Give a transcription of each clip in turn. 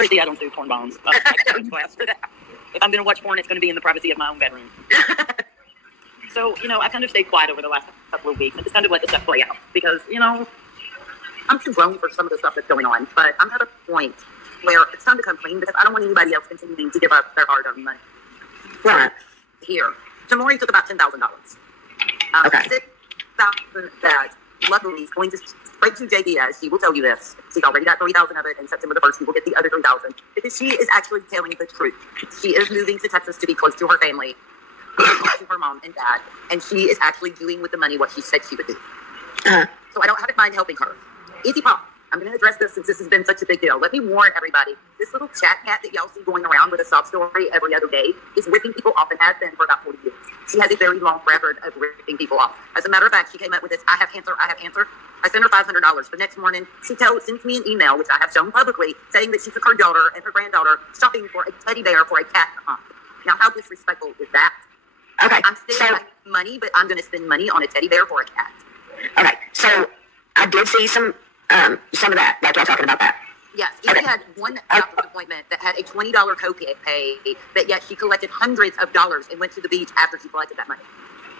Prissy, I don't do porn bombs. I go to class for that. If I'm going to watch porn, it's going to be in the privacy of my own bedroom. So, I kind of stayed quiet over the last couple of weeks and just kind of let the stuff play out. Because, I'm too grown for some of the stuff that's going on. But I'm at a point where it's time to come clean because I don't want anybody else continuing to give up their hard-earned money. Right. Here. Tamori took about $10,000. Okay. $6,000 that luckily is going to straight to JBS. She will tell you this. She's already got $3,000 of it, and September the 1st, she will get the other $3,000 because she is actually telling the truth. She is moving to Texas to be close to her family, close to her mom and dad, and she is actually doing with the money what she said she would do. So I don't have in mind helping her. Izzy Pop. I'm going to address this since this has been such a big deal. Let me warn everybody. This little chat cat that y'all see going around with a sob story every other day is ripping people off and has been for about 40 years. She has a very long record of ripping people off. As a matter of fact, she came up with this, I have cancer. I sent her $500. The next morning, she sends me an email, which I have shown publicly, saying that she took her daughter and her granddaughter shopping for a teddy bear for a cat to hunt. Now, how disrespectful is that? Okay. I'm still making money, but I'm going to spend money on a teddy bear for a cat. Okay. So I did see some of that, like y'all talking about that. Yes, Izzy had one doctor's appointment that had a $20 copay, but yet she collected hundreds of dollars and went to the beach after she collected that money.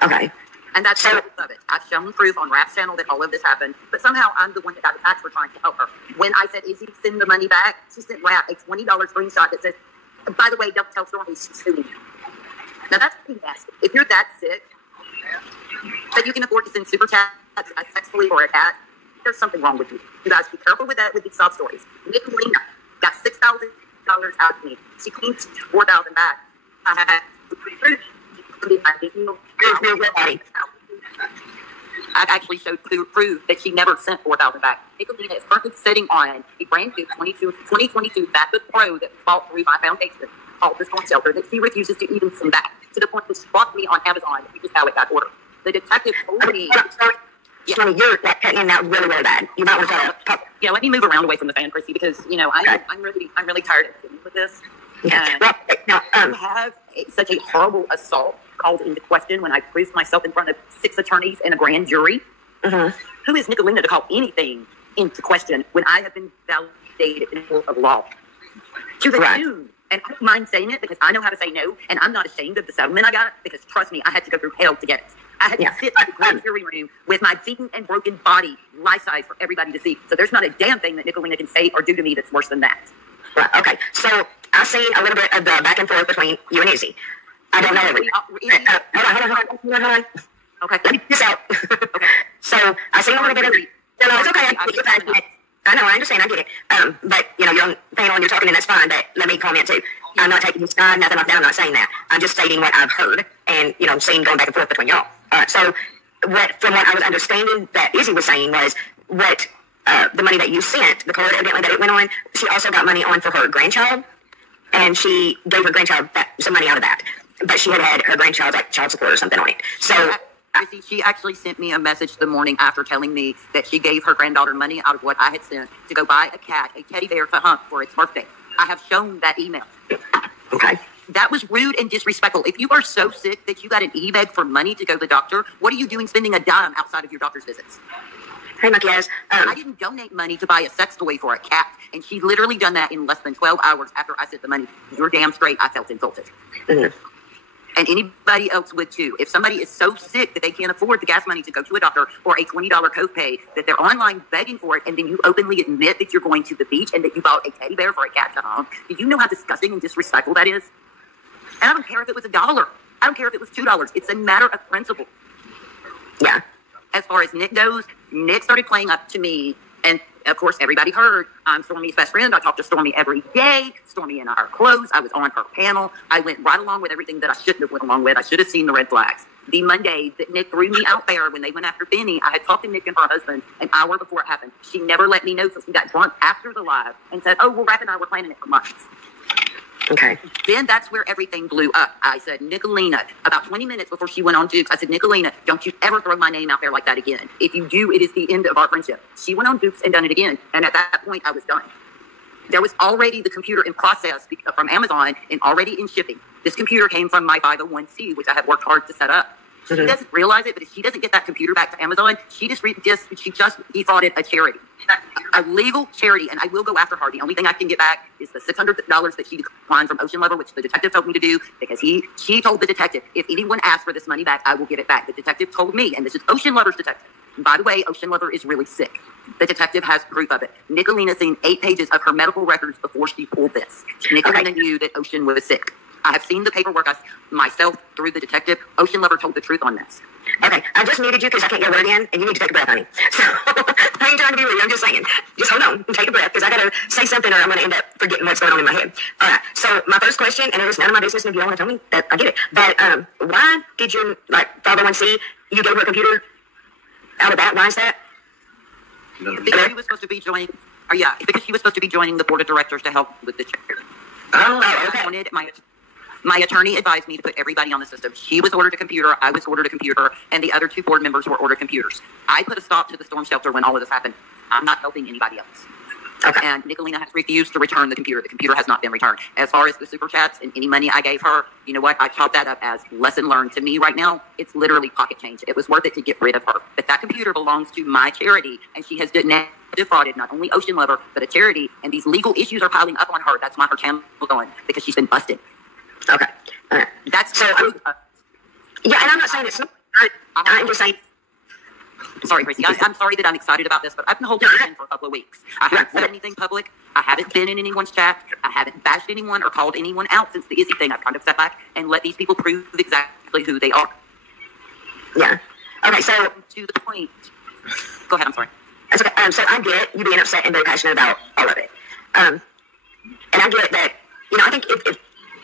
Okay. And that's the truth of it. I've shown proof on Rap's channel that all of this happened, but somehow I'm the one that got attacked for trying to help her. When I said, Izzy, send the money back, she sent Rap a $20 screenshot that says, by the way, don't tell Stormy she's suing you. Now that's pretty nasty. If you're that sick that you can afford to send super chats sexually or a cat, there's something wrong with you. You guys be careful with that with these sob stories. Nick and Lena got $6,000 out of me. She cleaned $4,000 back. I had I actually showed proof that she never sent $4,000 back. Nicolina is currently sitting on a brand new 2022 MacBook Pro that was bought through my foundation called the Storm Shelter that she refuses to even send back, to the point that she bought me on Amazon, which is how it got ordered. The detective told me... Stormy, you're cutting in out really, really bad. You might want to Yeah, let me move around away from the fan, Prissy, because I'm really tired of dealing with this. Yeah. Now, to have such a horrible assault called into question when I proved myself in front of 6 attorneys and a grand jury. Who is Nicolina to call anything into question when I have been validated in the court of law? To the tune. And I don't mind saying it because I know how to say no, and I'm not ashamed of the settlement I got because, trust me, I had to go through hell to get it. I had to sit in the grand jury room with my beaten and broken body life-size for everybody to see. So there's not a damn thing that Nicolina can say or do to me that's worse than that. Right, okay. So I've seen a little bit of the back and forth between you and Izzy. I don't know everything. Hold on. Okay. Let me get this out. Okay. So I've seen a little bit of... No, it's okay. I know, I understand, I get it. But, you're on panel and you're talking, and that's fine, but let me comment too. I'm not taking his side, nothing like that, I'm not saying that. I'm just stating what I've heard and, seeing going back and forth between y'all. So, from what I was understanding that Izzy was saying was, what the money that you sent, the card evidently that it went on, she also got money on for her grandchild, and she gave her grandchild some money out of that. But she had her grandchild's child support or something on it. So... She actually sent me a message the morning after telling me that she gave her granddaughter money out of what I had sent to go buy a cat, a teddy bear to hunt for its birthday. I have shown that email. Okay. That was rude and disrespectful. If you are so sick that you got an e-bag for money to go to the doctor, what are you doing spending a dime outside of your doctor's visits? Hey, Monkey Ass. I didn't donate money to buy a sex toy for a cat, and she literally done that in less than 12 hours after I sent the money. You're damn straight I felt insulted. And anybody else would too. If somebody is so sick that they can't afford the gas money to go to a doctor or a $20 copay, that they're online begging for it, and then you openly admit that you're going to the beach and that you bought a teddy bear for a cat to home, do you know how disgusting and disrespectful that is? And I don't care if it was $1. I don't care if it was $2. It's a matter of principle. Yeah. As far as Nick goes, Nick started playing up to me, and of course, everybody heard. I'm Stormy's best friend. I talk to Stormy every day. Stormy and I are close. I was on her panel. I went right along with everything that I shouldn't have went along with. I should have seen the red flags. The Monday that Nick threw me out there when they went after Benny, I had talked to Nick and her husband an hour before it happened. She never let me know until she got drunk after the live and said, oh, well, Rap and I were planning it for months. Okay. Then that's where everything blew up. I said, Nicolina, about 20 minutes before she went on Duke's, I said, Nicolina, don't you ever throw my name out there like that again. If you do, it is the end of our friendship. She went on Duke's and done it again. And at that point, I was done. There was already the computer in process from Amazon and already in shipping. This computer came from my 501c, which I have worked hard to set up. She doesn't realize it, but if she doesn't get that computer back to Amazon, she just defrauded a charity, a legal charity, and I will go after her. The only thing I can get back is the $600 that she declined from Ocean Lover, which the detective told me to do, because she told the detective, if anyone asks for this money back, I will give it back. The detective told me, and this is Ocean Lover's detective. And by the way, Ocean Lover is really sick. The detective has proof of it. Nicolina seen 8 pages of her medical records before she pulled this. Nicolina knew that Ocean was sick. I have seen the paperwork myself through the detective. Ocean Lover told the truth on this. Okay, I just muted you because I can't get a word in, and you need to take a breath, honey. So, I ain't trying to be rude. I'm just saying. Just hold on and take a breath, because I got to say something or I'm going to end up forgetting what's going on in my head. All right, so my first question, and it is none of my business, and if you don't want to tell me, that I get it. But why did you, 501c, you gave her a computer out of that? Why is that? Because she was supposed to be joining, because she was supposed to be joining the board of directors to help with the charity. Oh, okay. My attorney advised me to put everybody on the system. She was ordered a computer, I was ordered a computer, and the other 2 board members were ordered computers. I put a stop to the storm shelter when all of this happened. I'm not helping anybody else. Okay. And Nicolina has refused to return the computer. The computer has not been returned. As far as the super chats and any money I gave her, you know what? I chalk that up as lesson learned. To me right now, it's literally pocket change. It was worth it to get rid of her. But that computer belongs to my charity, and she has defrauded not only Ocean Lover, but a charity, and these legal issues are piling up on her. That's why her channel is going, because she's been busted. Okay. All right. That's so. Yeah, and I'm not saying it's not. I'm just saying. Sorry, Prissy. I'm sorry that I'm excited about this, but I've been holding it in for a couple of weeks. I haven't said anything public. I haven't been in anyone's chat. I haven't bashed anyone or called anyone out since the Izzy thing. I've kind of sat back and let these people prove exactly who they are. Yeah. Okay, so. To the point. Go ahead, I'm sorry. That's okay. So I get you being upset and very passionate about all of it. And I get that, I think if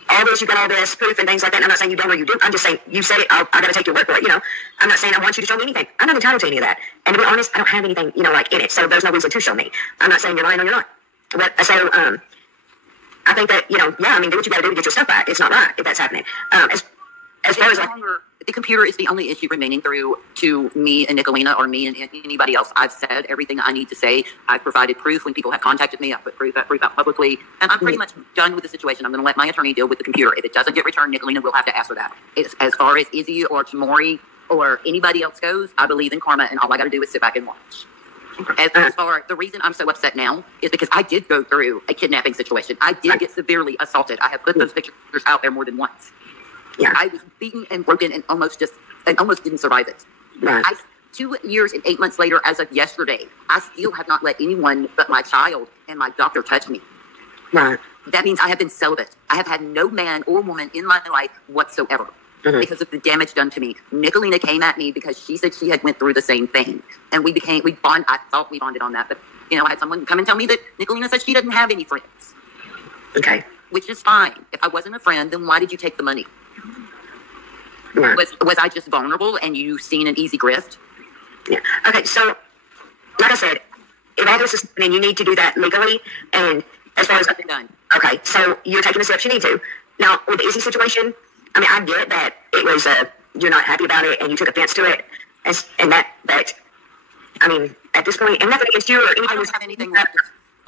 all this, you got all this proof and things like that, and I'm not saying you don't or you do. I'm just saying you said it, I got to take your word for it, I'm not saying I want you to show me anything. I'm not entitled to any of that. And to be honest, I don't have anything, in it. So there's no reason to show me. I'm not saying you're lying or you're not. But so, I think that, do what you got to do to get your stuff back. It's not right if that's happening. As far as the computer is the only issue remaining through to me and Nicolina or me and anybody else. I've said everything I need to say. I've provided proof when people have contacted me. I've put proof out publicly. And I'm pretty much done with the situation. I'm going to let my attorney deal with the computer. If it doesn't get returned, Nicolina will have to ask for that. As far as Izzy or Tamori or anybody else goes, I believe in karma, and all I got to do is sit back and watch. As far the reason I'm so upset now is because I did go through a kidnapping situation. I did get severely assaulted. I have put those pictures out there more than once. Yeah. I was beaten and broken and almost didn't survive it. Right. 2 years and 8 months later, as of yesterday, I still have not let anyone but my child and my doctor touch me. Right. That means I have been celibate. I have had no man or woman in my life whatsoever because of the damage done to me. Nicolina came at me because she said she had went through the same thing. And I thought we bonded on that. But, I had someone come and tell me that Nicolina said she doesn't have any friends. Okay. Which is fine. If I wasn't a friend, then why did you take the money? Right. Was I just vulnerable and you seen an easy grift? Yeah. Okay, so, like I said, if all this is happening, you need to do that legally. And as far as I've been done. Okay, so you're taking the steps you need to. Now, with the Izzy situation, I get that it was, you're not happy about it and you took offense to it. And that, at this point, and nothing against you or anything.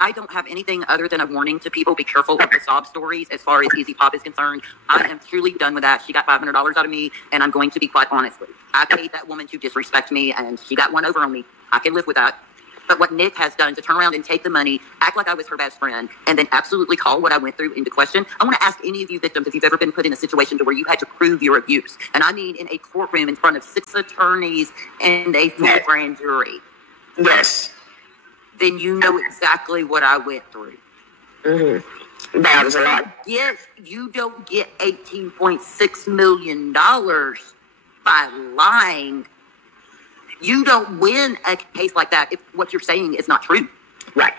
I don't have anything other than a warning to people. Be careful of the sob stories as far as Izzy Pop is concerned. I am truly done with that. She got $500 out of me, and I'm going to be quite honest with you. I paid that woman to disrespect me, and she got one over on me. I can live with that. But what Nick has done to turn around and take the money, act like I was her best friend, and then absolutely call what I went through into question. I want to ask any of you victims if you've ever been put in a situation to where you had to prove your abuse. And I mean in a courtroom in front of 6 attorneys and a full grand jury. Yes. Then you know exactly what I went through. Mm-hmm. That was a lot. Yes, you don't get $18.6 million by lying. You don't win a case like that if what you're saying is not true. Right.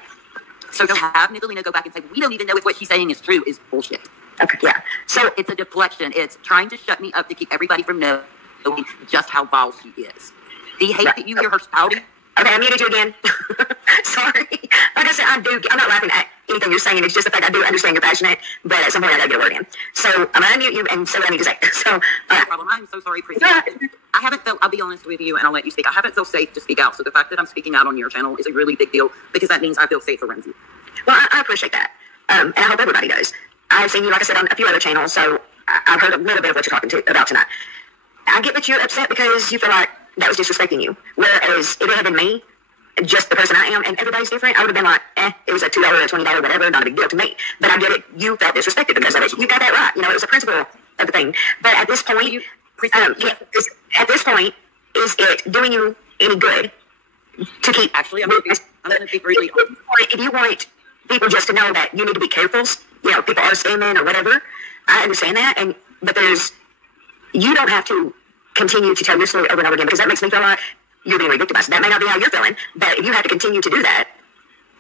So to have Nicolina go back and say, we don't even know if what she's saying is true, is bullshit. Okay, yeah. So it's a deflection. It's trying to shut me up to keep everybody from knowing just how vile she is. The hate that you hear her spouting. Okay, I muted you again. Sorry. Like I said, I'm not laughing at anything you're saying. It's just the fact I do understand you're passionate, but at some point I gotta get a word in. So I'm gonna unmute you and say what I need to say. So, no problem. I'm so sorry, Prissy. I haven't felt, I'll be honest with you and I'll let you speak. I haven't felt safe to speak out. So the fact that I'm speaking out on your channel is a really big deal because that means I feel safe around you. Well, I appreciate that. And I hope everybody does. I've seen you, like I said, on a few other channels, so I've heard a little bit of what you're talking about tonight. I get that you're upset because you feel like that was disrespecting you. Whereas if it had been me, just the person I am, and everybody's different, I would have been like, it was a $2 or $20, whatever, not a big deal to me. But I get it. You felt disrespected because of it. You got that right. You know, it was a principle of the thing. But at this point, is it doing you any good to keep? Actually, I'm going to be really honest. If you want people just to know that you need to be careful, you know, people are scamming or whatever, I understand that. But you don't have to continue to tell your story over and over again, because that makes me feel like you're being re-victimized. That may not be how you're feeling, but if you have to continue to do that,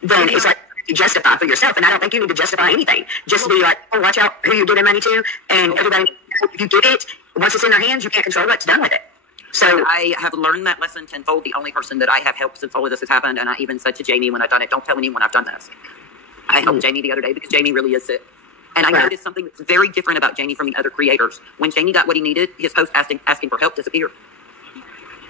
then it's like you justify for yourself. And I don't think you need to justify anything. Just to be like, oh, watch out who you're giving money to, and everybody, if you give it, once it's in their hands, you can't control what's done with it. So I have learned that lesson tenfold. The only person that I have helped since all of this has happened, and I even said to Jamie when I've done it, don't tell anyone I've done this. I helped Jamie the other day because Jamie really is sick. And I noticed something that's very different about Jamie from the other creators. When Jamie got what he needed, his post asking for help disappeared.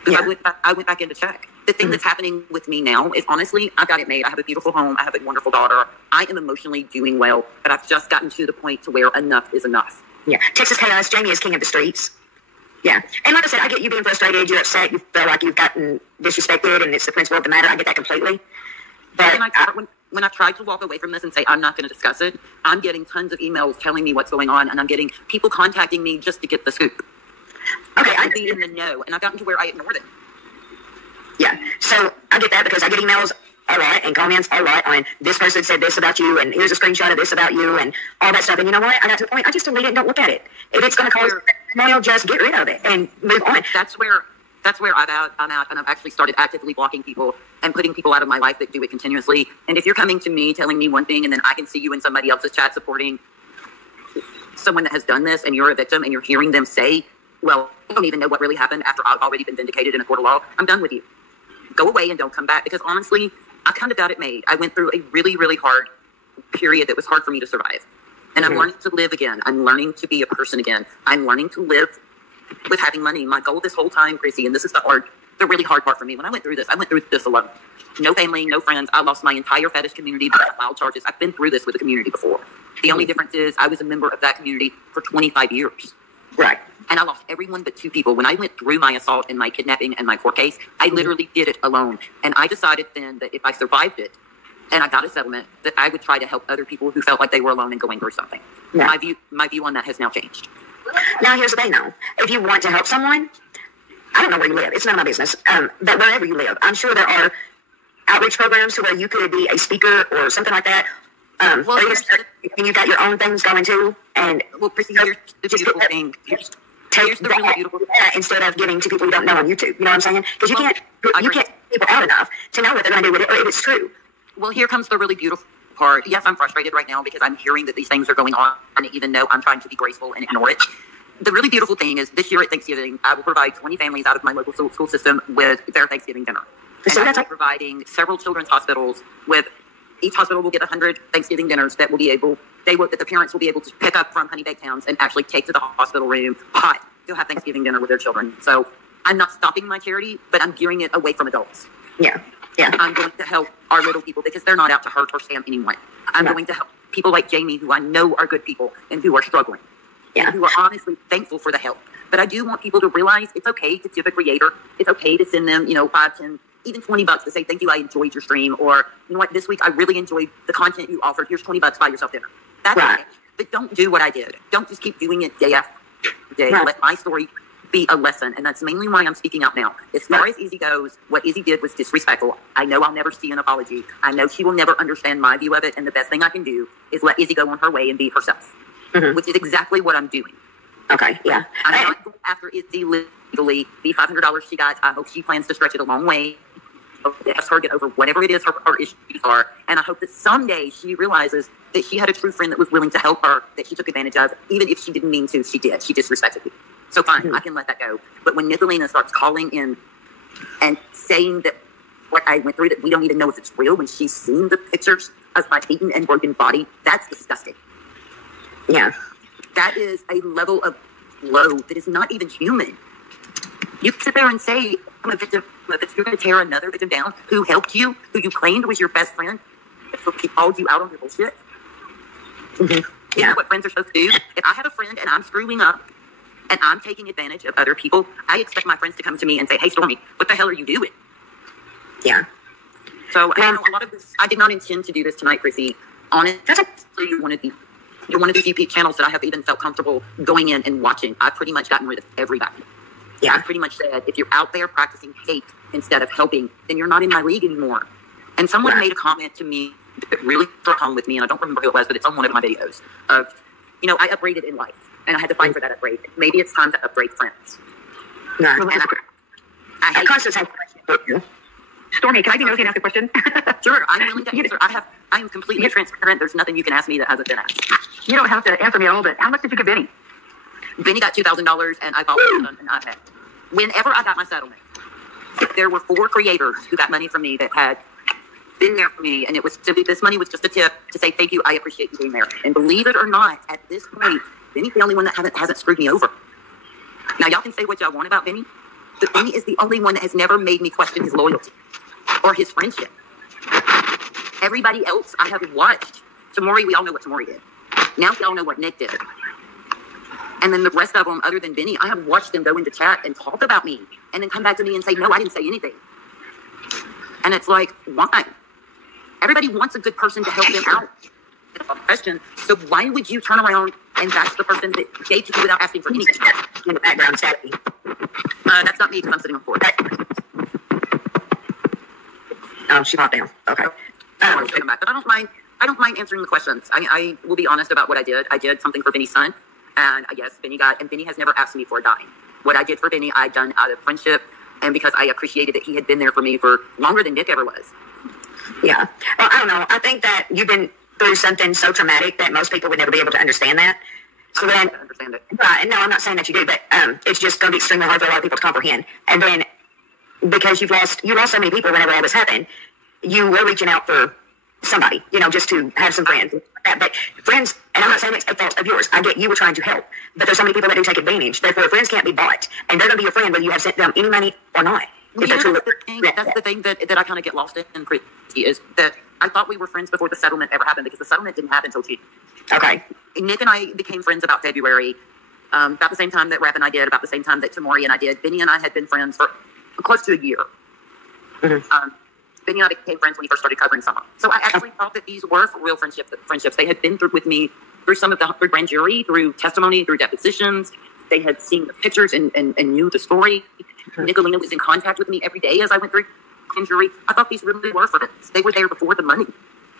Because I went back in to check. The thing that's happening with me now is, honestly, I've got it made. I have a beautiful home. I have a wonderful daughter. I am emotionally doing well, but I've just gotten to the point to where enough is enough. Yeah. Texas Chaos, Jamie is king of the streets. Yeah. And like I said, I get you being frustrated. You're upset. You feel like you've gotten disrespected, and it's the principle of the matter. I get that completely. But when I've tried to walk away from this and say I'm not going to discuss it, I'm getting tons of emails telling me what's going on, and I'm getting people contacting me just to get the scoop. Okay, I be in the know, and I've gotten to where I ignored it. Yeah, so I get that because I get emails a lot and comments a lot on this person said this about you, and here's a screenshot of this about you, and all that stuff. And you know what? I got to the point, I just delete it and don't look at it. If it's going to cause mail, just get rid of it and move on. That's where I'm out, and I've actually started actively blocking people and putting people out of my life that do it continuously. And if you're coming to me telling me one thing, and then I can see you in somebody else's chat supporting someone that has done this, and you're a victim, and you're hearing them say, well, I don't even know what really happened after I've already been vindicated in a court of law, I'm done with you. Go away and don't come back. Because honestly, I kind of got it made. I went through a really, really hard period that was hard for me to survive. And I'm learning to live again. I'm learning to be a person again. I'm learning to live with having money. My goal this whole time, Prissy, and this is the really hard part for me. When I went through this alone. No family, no friends. I lost my entire fetish community because I filed charges. I've been through this with the community before. The only difference is I was a member of that community for 25 years. Right. And I lost everyone but 2 people. When I went through my assault and my kidnapping and my court case, I literally did it alone. And I decided then that if I survived it and I got a settlement, that I would try to help other people who felt like they were alone and going through something. Yeah. My view on that has now changed. Now, here's the thing, though. If you want to help someone, I don't know where you live. It's none of my business. But wherever you live, I'm sure there are outreach programs where you could be a speaker or something like that. And you've got your own things going too. And Prissy, here's the beautiful thing. Here's the really beautiful thing. Instead of giving to people you don't know on YouTube. You know what I'm saying? Because you can't get people out enough to know what they're going to do with it, or if it's true. Well, here comes the really beautiful part. Yes, I'm frustrated right now because I'm hearing that these things are going on, even though I'm trying to be graceful and ignore it. The really beautiful thing is this year at Thanksgiving, I will provide 20 families out of my local school system with their Thanksgiving dinner. And I'm providing several children's hospitals with, each hospital will get 100 Thanksgiving dinners that the parents will be able to pick up from Honey Baked Towns and actually take to the hospital room hot to have Thanksgiving dinner with their children. So I'm not stopping my charity, but I'm gearing it away from adults. Yeah. Yeah. I'm going to help our little people because they're not out to hurt or scam anyone. I'm going to help people like Jamie, who I know are good people and who are struggling. Yeah. And who are honestly thankful for the help. But I do want people to realize it's okay to tip a creator. It's okay to send them, 5, 10, even $20 to say, thank you, I enjoyed your stream. Or, you know what, this week I really enjoyed the content you offered. Here's $20, buy yourself dinner. That's right. Okay. But don't do what I did. Don't just keep doing it day after day. Right. Let my story be a lesson. And that's mainly why I'm speaking out now. As far as Izzy goes, what Izzy did was disrespectful. I know I'll never see an apology. I know she will never understand my view of it. And the best thing I can do is let Izzy go on her way and be herself, which is exactly what I'm doing. Okay, yeah. I'm not going after Izzy legally. The $500 she got, I hope she plans to stretch it a long way. I hope it helps her get over whatever it is her issues are. And I hope that someday she realizes that she had a true friend that was willing to help her, that she took advantage of. Even if she didn't mean to, she did. She disrespected me. So fine, I can let that go. But when Nicolina starts calling in and saying that what I went through, that we don't even know if it's real, when she's seen the pictures of my beaten and broken body, that's disgusting. Yeah. That is a level of low that is not even human. You sit there and say, I'm a victim. You're going to tear another victim down who helped you, who you claimed was your best friend, so he called you out on your bullshit. Yeah. You know what friends are supposed to do? If I have a friend and I'm screwing up, and I'm taking advantage of other people, I expect my friends to come to me and say, hey, Stormy, what the hell are you doing? Yeah. So a lot of this, I did not intend to do this tonight, Prissy. Honestly, you're one of the few channels that I have even felt comfortable going in and watching. I've pretty much gotten rid of everybody. Yeah. I've pretty much said, if you're out there practicing hate instead of helping, then you're not in my league anymore. And someone made a comment to me that really struck home with me, and I don't remember who it was, but it's on one of my videos of, I upgraded in life, and I had to fight for that upgrade. Maybe it's time to upgrade friends. No. And I hate constantly. Stormy, can I be nosy and ask a question? Sure, I'm willing to answer. I am completely transparent. There's nothing you can ask me that hasn't been asked. You don't have to answer me at all, but how much did you give Benny? Benny got $2,000, and I bought an iPad. Whenever I got my settlement, there were 4 creators who got money from me that had been there for me, and this money was just a tip to say thank you, I appreciate you being there. And believe it or not, at this point, Benny's the only one that hasn't screwed me over. Now, y'all can say what y'all want about Benny, but Benny is the only one that has never made me question his loyalty or his friendship. Everybody else I have watched, Tamori, we all know what Tamori did. Now we all know what Nick did. And then the rest of them, other than Benny, I have watched them go into chat and talk about me and then come back to me and say, no, I didn't say anything. And it's like, why? Everybody wants a good person to help them out. Question. So why would you turn around and bash the person that gave to you without asking for anything? In the background, Sadie. That's not me because I'm sitting on 4. Oh, she popped down. Okay. But I don't mind answering the questions. I will be honest about what I did. I did something for Benny's son. And yes, Benny has never asked me for a dime. What I did for Benny, I done out of friendship and because I appreciated that he had been there for me for longer than Nick ever was. Yeah. Well, I don't know. I think that you've been through something so traumatic that most people would never be able to understand that. So then, I understand it. Right. No, I'm not saying that you do, but it's just going to be extremely hard for a lot of people to comprehend. And then because you lost so many people whenever all this happened, you were reaching out for somebody, just to have some friends. But friends, and I'm not saying it's a fault of yours. I get you were trying to help, but there's so many people that do take advantage. Therefore, friends can't be bought, and they're going to be your friend whether you have sent them any money or not. That's the thing that I kind of get lost in, Prissy, is that I thought we were friends before the settlement ever happened because the settlement didn't happen until June. Okay. Nick and I became friends about February, about the same time that Rap and I did, about the same time that Tamori and I did. Benny and I had been friends for close to a year. Mm-hmm. Benny and I became friends when he first started covering summer. So I actually thought that these were real friendships. They had been with me through some of the grand jury, through testimony, through depositions. They had seen the pictures and knew the story. Mm-hmm. Nicolina was in contact with me every day as I went through grand jury. I thought these really were friends. They were there before the money.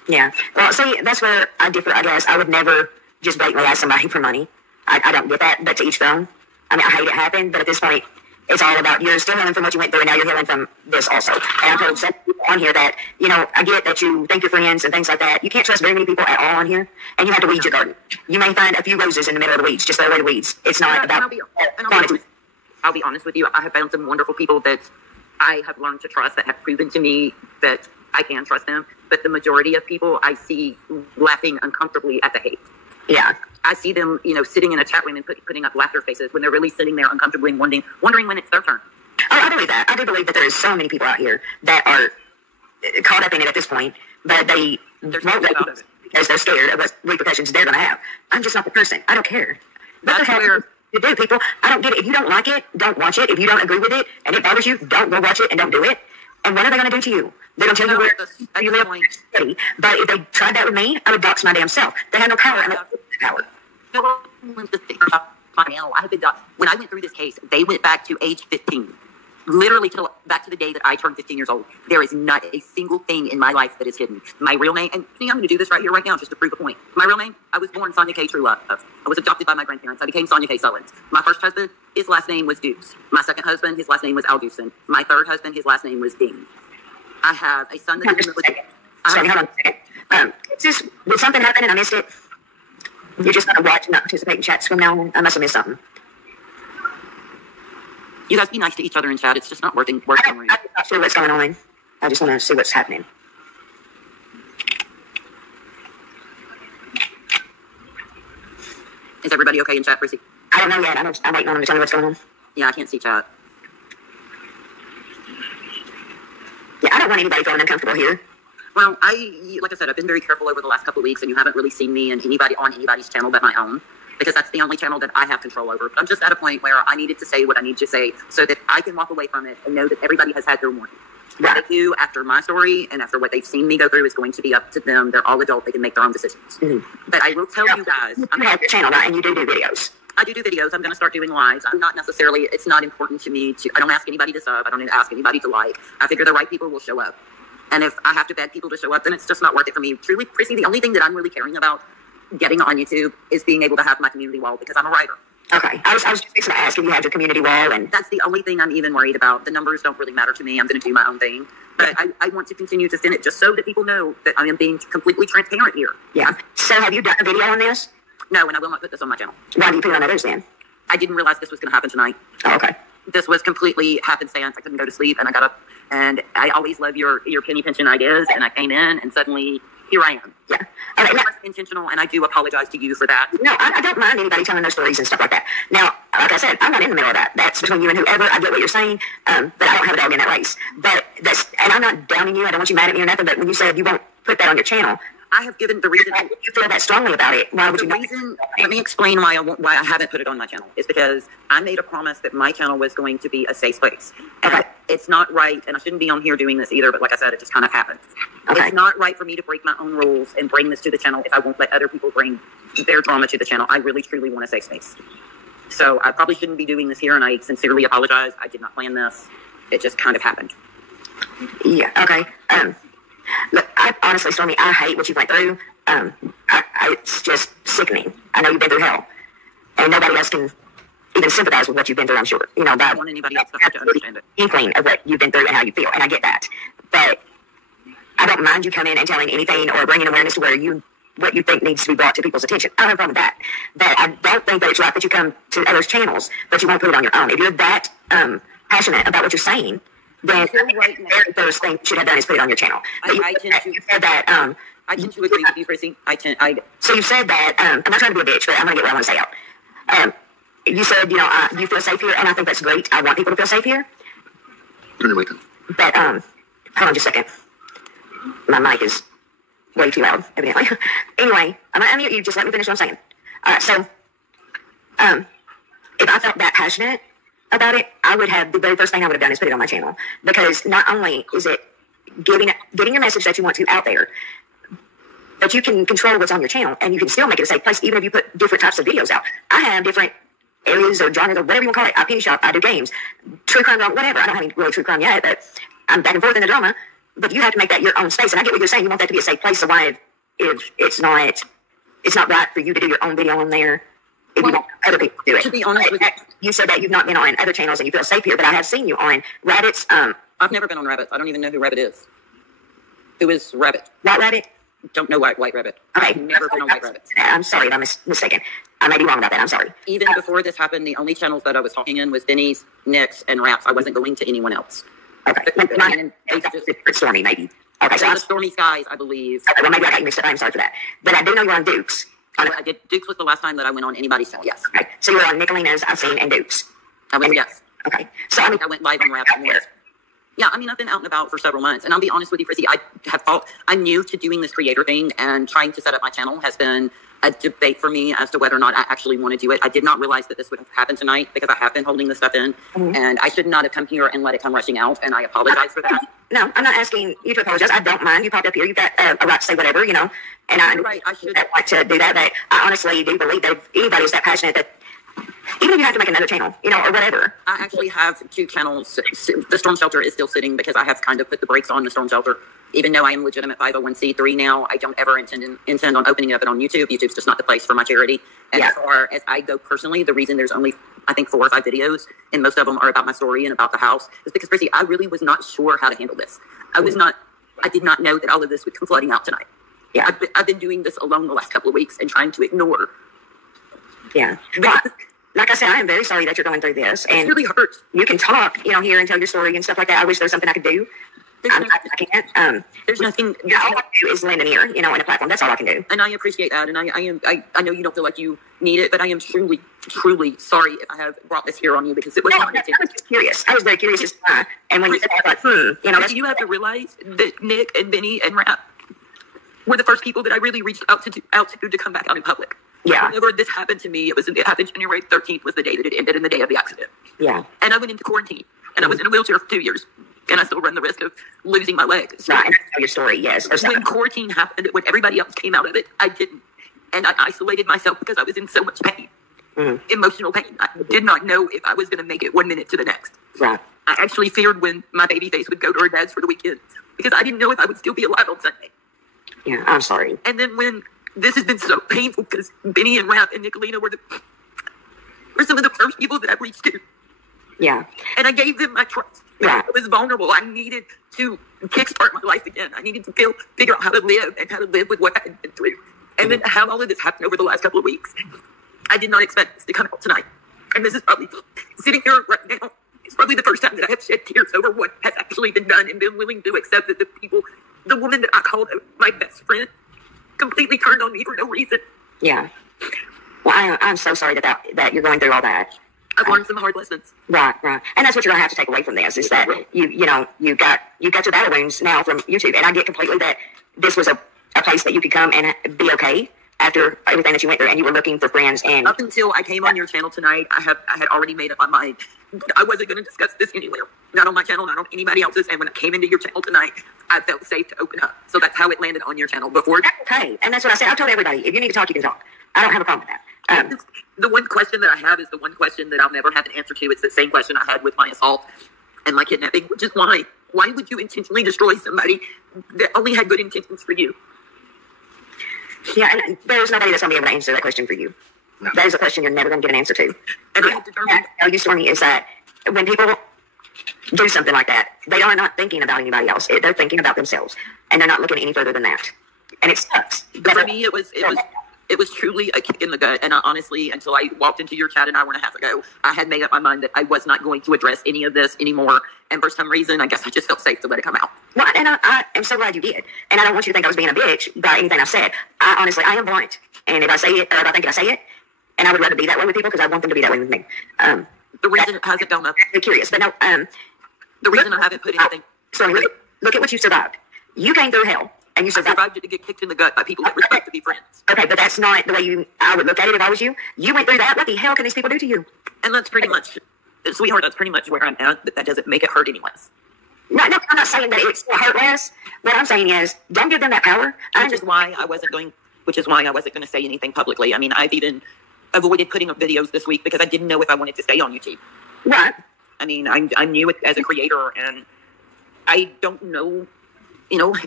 Yeah. Well, see, that's where I differ, I guess. I would never just blatantly ask somebody for money. I don't get that, but to each their own. I mean, I hate it happened, but at this point, it's all about you're still healing from what you went through, and now you're healing from this also. And I've told some people on here that, I get that you think you're friends and things like that. You can't trust very many people at all on here, and you have to weed your garden. You may find a few roses in the middle of the weeds. Just throw away the weeds. It's not about quantity. I'll be honest with you. I have found some wonderful people that I have learned to trust that have proven to me that I can trust them. But the majority of people I see laughing uncomfortably at the hate. Yeah. I see them, sitting in a chat room and putting up laughter faces when they're really sitting there uncomfortably and wondering when it's their turn. Oh, I believe that. I do believe that there is so many people out here that are caught up in it at this point, but they won't let it because they're scared of what repercussions they're going to have. I'm just not the person. I don't care. That's where you do, people. I don't get it. If you don't like it, don't watch it. If you don't agree with it and it bothers you, don't go watch it and don't do it. And what are they going to do to you? They're going to tell you where you live. But if they tried that with me, I would dox my damn self. They have no power. And power. When I went through this case, they went back to age 15. Literally back to the day that I turned 15 years old. There is not a single thing in my life that is hidden. My real name, and I'm going to do this right here, right now, just to prove a point. My real name, I was born Sonia K. True Love. I was adopted by my grandparents. I became Sonia K. Sullins. My first husband, his last name was Dukes. My second husband, his last name was Alduson. My third husband, his last name was Dean. I have a son that is in the military. Sorry, hold on a second. Did something happen and I missed it? You're just going to watch and not participate in chats from now on? I must have missed something. You guys be nice to each other in chat. It's just not working. I'm not sure what's going on. I just want to see what's happening. Is everybody okay in chat, Prissy? I don't know yet. I'm waiting on them to tell me what's going on. Yeah, I can't see chat. Yeah, I don't want anybody feeling uncomfortable here. Well, like I said, I've been very careful over the last couple of weeks, and you haven't really seen me and anybody on anybody's channel but my own. because that's the only channel that I have control over. But I'm just at a point where I needed to say what I need to say so that I can walk away from it and know that everybody has had their warning. What they do after my story and after what they've seen me go through is going to be up to them. They're all adult. They can make their own decisions. But I will tell you guys. You have your channel, right? And you do videos. I do videos. I'm going to start doing lives. I'm not necessarily, it's not important to me to, I don't ask anybody to sub. I don't ask anybody to like. I figure the right people will show up. And if I have to beg people to show up, then it's just not worth it for me. Truly, Prissy, the only thing that I'm really caring about getting on YouTube is being able to have my community wall because I'm a writer. Okay. I was just fixing to ask if you had your community wall. And that's the only thing I'm even worried about. The numbers don't really matter to me. I'm going to do my own thing. But I want to continue to send it just so that people know that I am being completely transparent here. Yeah. So have you done a video on this? No, and I will not put this on my channel. Why do you put it on others then? I didn't realize this was going to happen tonight. Oh, okay. This was completely happenstance. I couldn't go to sleep, and I got up, and I always love your penny pinching ideas, and I came in, and suddenly here I am. Yeah. All right, it was intentional, and I do apologize to you for that. No, I don't mind anybody telling their stories and stuff like that. Now, like I said, I'm not in the middle of that. That's between you and whoever. I get what you're saying, but I don't have a dog in that race. But and I'm not downing you. I don't want you mad at me or nothing, but when you said you won't put that on your channel, I have given the reason. If you feel that strongly about it, why would you not? Let me explain why I haven't put it on my channel. It's because I made a promise that my channel was going to be a safe space. And it's not right, and I shouldn't be on here doing this either, but like I said, it just kind of happened. Okay. It's not right for me to break my own rules and bring this to the channel if I won't let other people bring their drama to the channel. I really, truly want a safe space. So I probably shouldn't be doing this here, and I sincerely apologize. I did not plan this. It just kind of happened. Yeah, okay. Look, honestly, Stormy, I hate what you went through. It's just sickening. I know you've been through hell, and nobody else can even sympathize with what you've been through, I'm sure. You know, I don't want anybody else to have to understand it. Inkling of what you've been through and how you feel, and I get that. But I don't mind you coming and telling anything or bringing awareness to what you think needs to be brought to people's attention. I don't have a problem with that. But I don't think that it's right that you come to others' channels, but you won't put it on your own. If you're that passionate about what you're saying, then the very first thing you should have done is put it on your channel. I tend to agree with you, Prissy. So you said that, I'm not trying to be a bitch, but I'm going to get what I want to say out. You said, you feel safe here, and I think that's great. I want people to feel safe here. But, hold on just a second. My mic is way too loud, evidently. Anyway, I'm going to unmute you. Just let me finish what I'm saying. All right, so, if I felt that passionate about it, I would have, the very first thing I would have done is put it on my channel. Because not only is it getting your message that you want to out there, but you can control what's on your channel, and you can still make it a safe place, even if you put different types of videos out. I have different areas or genres or whatever you want to call it. I penny shop, I do games, true crime, whatever. I don't have any really true crime yet, but I'm back and forth in the drama. But you have to make that your own space, and I get what you're saying. You want that to be a safe place. So why, if it's not right for you to do your own video on there, if you want other people to do it. To be honest with you, you said that you've not been on other channels and you feel safe here, but I have seen you on Rabbit's. I've never been on Rabbit. I don't even know who Rabbit is. Who is Rabbit? White Rabbit? Don't know White Rabbit. Okay. I've never been on White Rabbit. I'm sorry if I'm mistaken. I may be wrong about that. I'm sorry. Even before this happened, the only channels that I was talking in was Denny's, Nick's, and Raps. I wasn't going to anyone else. Okay. Stormy, maybe. Okay, so Stormy Skies, I believe. Okay, well, maybe I got you mixed up. I'm sorry for that. But I do know you're on Duke's. I did. Duke's was the last time that I went on anybody's channel, yes. Okay. So you're on Nicolina's, I've seen, and Duke's. Yes. Okay. So I went live on Raps. Yeah, I mean, I've been out and about for several months, and I'll be honest with you, Prissy, I'm new to doing this creator thing, and trying to set up my channel has been a debate for me as to whether or not I actually want to do it. I did not realize that this would have happened tonight because I have been holding this stuff in, and I should not have come here and let it come rushing out, and I apologize for that. No, I'm not asking you to apologize. I don't mind. You popped up here. You've got a right to say whatever, and You're right, I should like to do that, but I honestly do believe that if anybody is that passionate that even if you have to make another channel, or whatever. I actually have 2 channels. The Storm Shelter is still sitting because I have kind of put the brakes on the Storm Shelter. Even though I am legitimate 501c3 now, I don't ever intend on opening up it on YouTube. YouTube's just not the place for my charity. And as far as I go personally, the reason there's only, I think, 4 or 5 videos, and most of them are about my story and about the house, is because, Prissy, I really was not sure how to handle this. I did not know that all of this would come flooding out tonight. Yeah. I've been doing this alone the last couple of weeks and trying to ignore. Yeah. Like I said, I am very sorry that you're going through this. And it really hurts. You can talk, here and tell your story and stuff like that. I wish there was something I could do. I can't. There's nothing. All I can do is lend an ear, in a platform. That's all I can do. And I appreciate that. And I know you don't feel like you need it, but I am truly, truly sorry if I have brought this here on you because it was not intended. I was just curious. I was very curious as to why. And when you said that, I was like, you have to realize that Nick and Benny and Rap were the first people that I really reached out to come back out in public. Yeah. Whenever this happened to me, it happened January 13th was the day that it ended and the day of the accident. Yeah. And I went into quarantine, and I was in a wheelchair for 2 years, and I still run the risk of losing my leg. So right. And that's your story, yes. When quarantine happened, when everybody else came out of it, I didn't. And I isolated myself because I was in so much pain, emotional pain. I did not know if I was going to make it 1 minute to the next. Right. I actually feared when my baby face would go to her dad's for the weekend because I didn't know if I would still be alive on Sunday. Yeah, I'm sorry. And then when this has been so painful because Benny and Rap and Nicolina were some of the first people that I reached to. Yeah. And I gave them my trust. Right. I was vulnerable. I needed to kickstart my life again. I needed to figure out how to live and how to live with what I had been through. And then to have all of this happen over the last couple of weeks, I did not expect this to come out tonight. And this is probably, sitting here right now, it's probably the first time that I have shed tears over what has actually been done and been willing to accept that the woman that I called my best friend, completely turned on me for no reason. Yeah. Well, I'm so sorry that you're going through all that. I've learned some hard lessons. Right. And that's what you're going to have to take away from this, is that you got your battle wounds now from YouTube. And I get completely that this was a place that you could come and be okay after everything that you went through, and you were looking for friends. And up until I came on your channel tonight, I had already made up my mind. I wasn't going to discuss this anywhere, not on my channel, not on anybody else's. And when I came into your channel tonight, I felt safe to open up. So that's how it landed on your channel. Before, okay, and that's what I said. I've told everybody, if you need to talk, you can talk. I don't have a problem with that. The one question that I have is the one question that I'll never have an answer to. It's the same question I had with my assault and my kidnapping, which is why would you intentionally destroy somebody that only had good intentions for you? Yeah, and there's nobody that's going to be able to answer that question for you. No. That is a question you're never going to get an answer to. And I have determined. Tell you, Stormy, is that when people do something like that, they are not thinking about anybody else. They're thinking about themselves, and they're not looking any further than that. And it sucks. For me, it was truly a kick in the gut. And I honestly, until I walked into your chat an hour and a half ago, I had made up my mind that I was not going to address any of this anymore. And for some reason, I guess I just felt safe to let it come out. Well, and I am so glad you did. And I don't want you to think I was being a bitch by anything I've said. I am blunt. And if I say it, or if I think I say it, and I would rather be that way with people because I want them to be that way with me. The reason it hasn't gone up. I'm curious, but no. The reason I haven't put anything. Sorry, look at what you survived. You came through hell. And you survived it to get kicked in the gut by people that respect to be friends. Okay, but that's not the way I would look at it if I was you. You went through that. What the hell can these people do to you? And that's pretty much, sweetheart, that's pretty much where I'm at, but that doesn't make it hurt any less. No, I'm not saying that it's hurt less. What I'm saying is, don't give them that power. Which is why I wasn't going to say anything publicly. I mean, I've even avoided putting up videos this week because I didn't know if I wanted to stay on YouTube. Right. I mean, I'm new as a creator, and I don't know.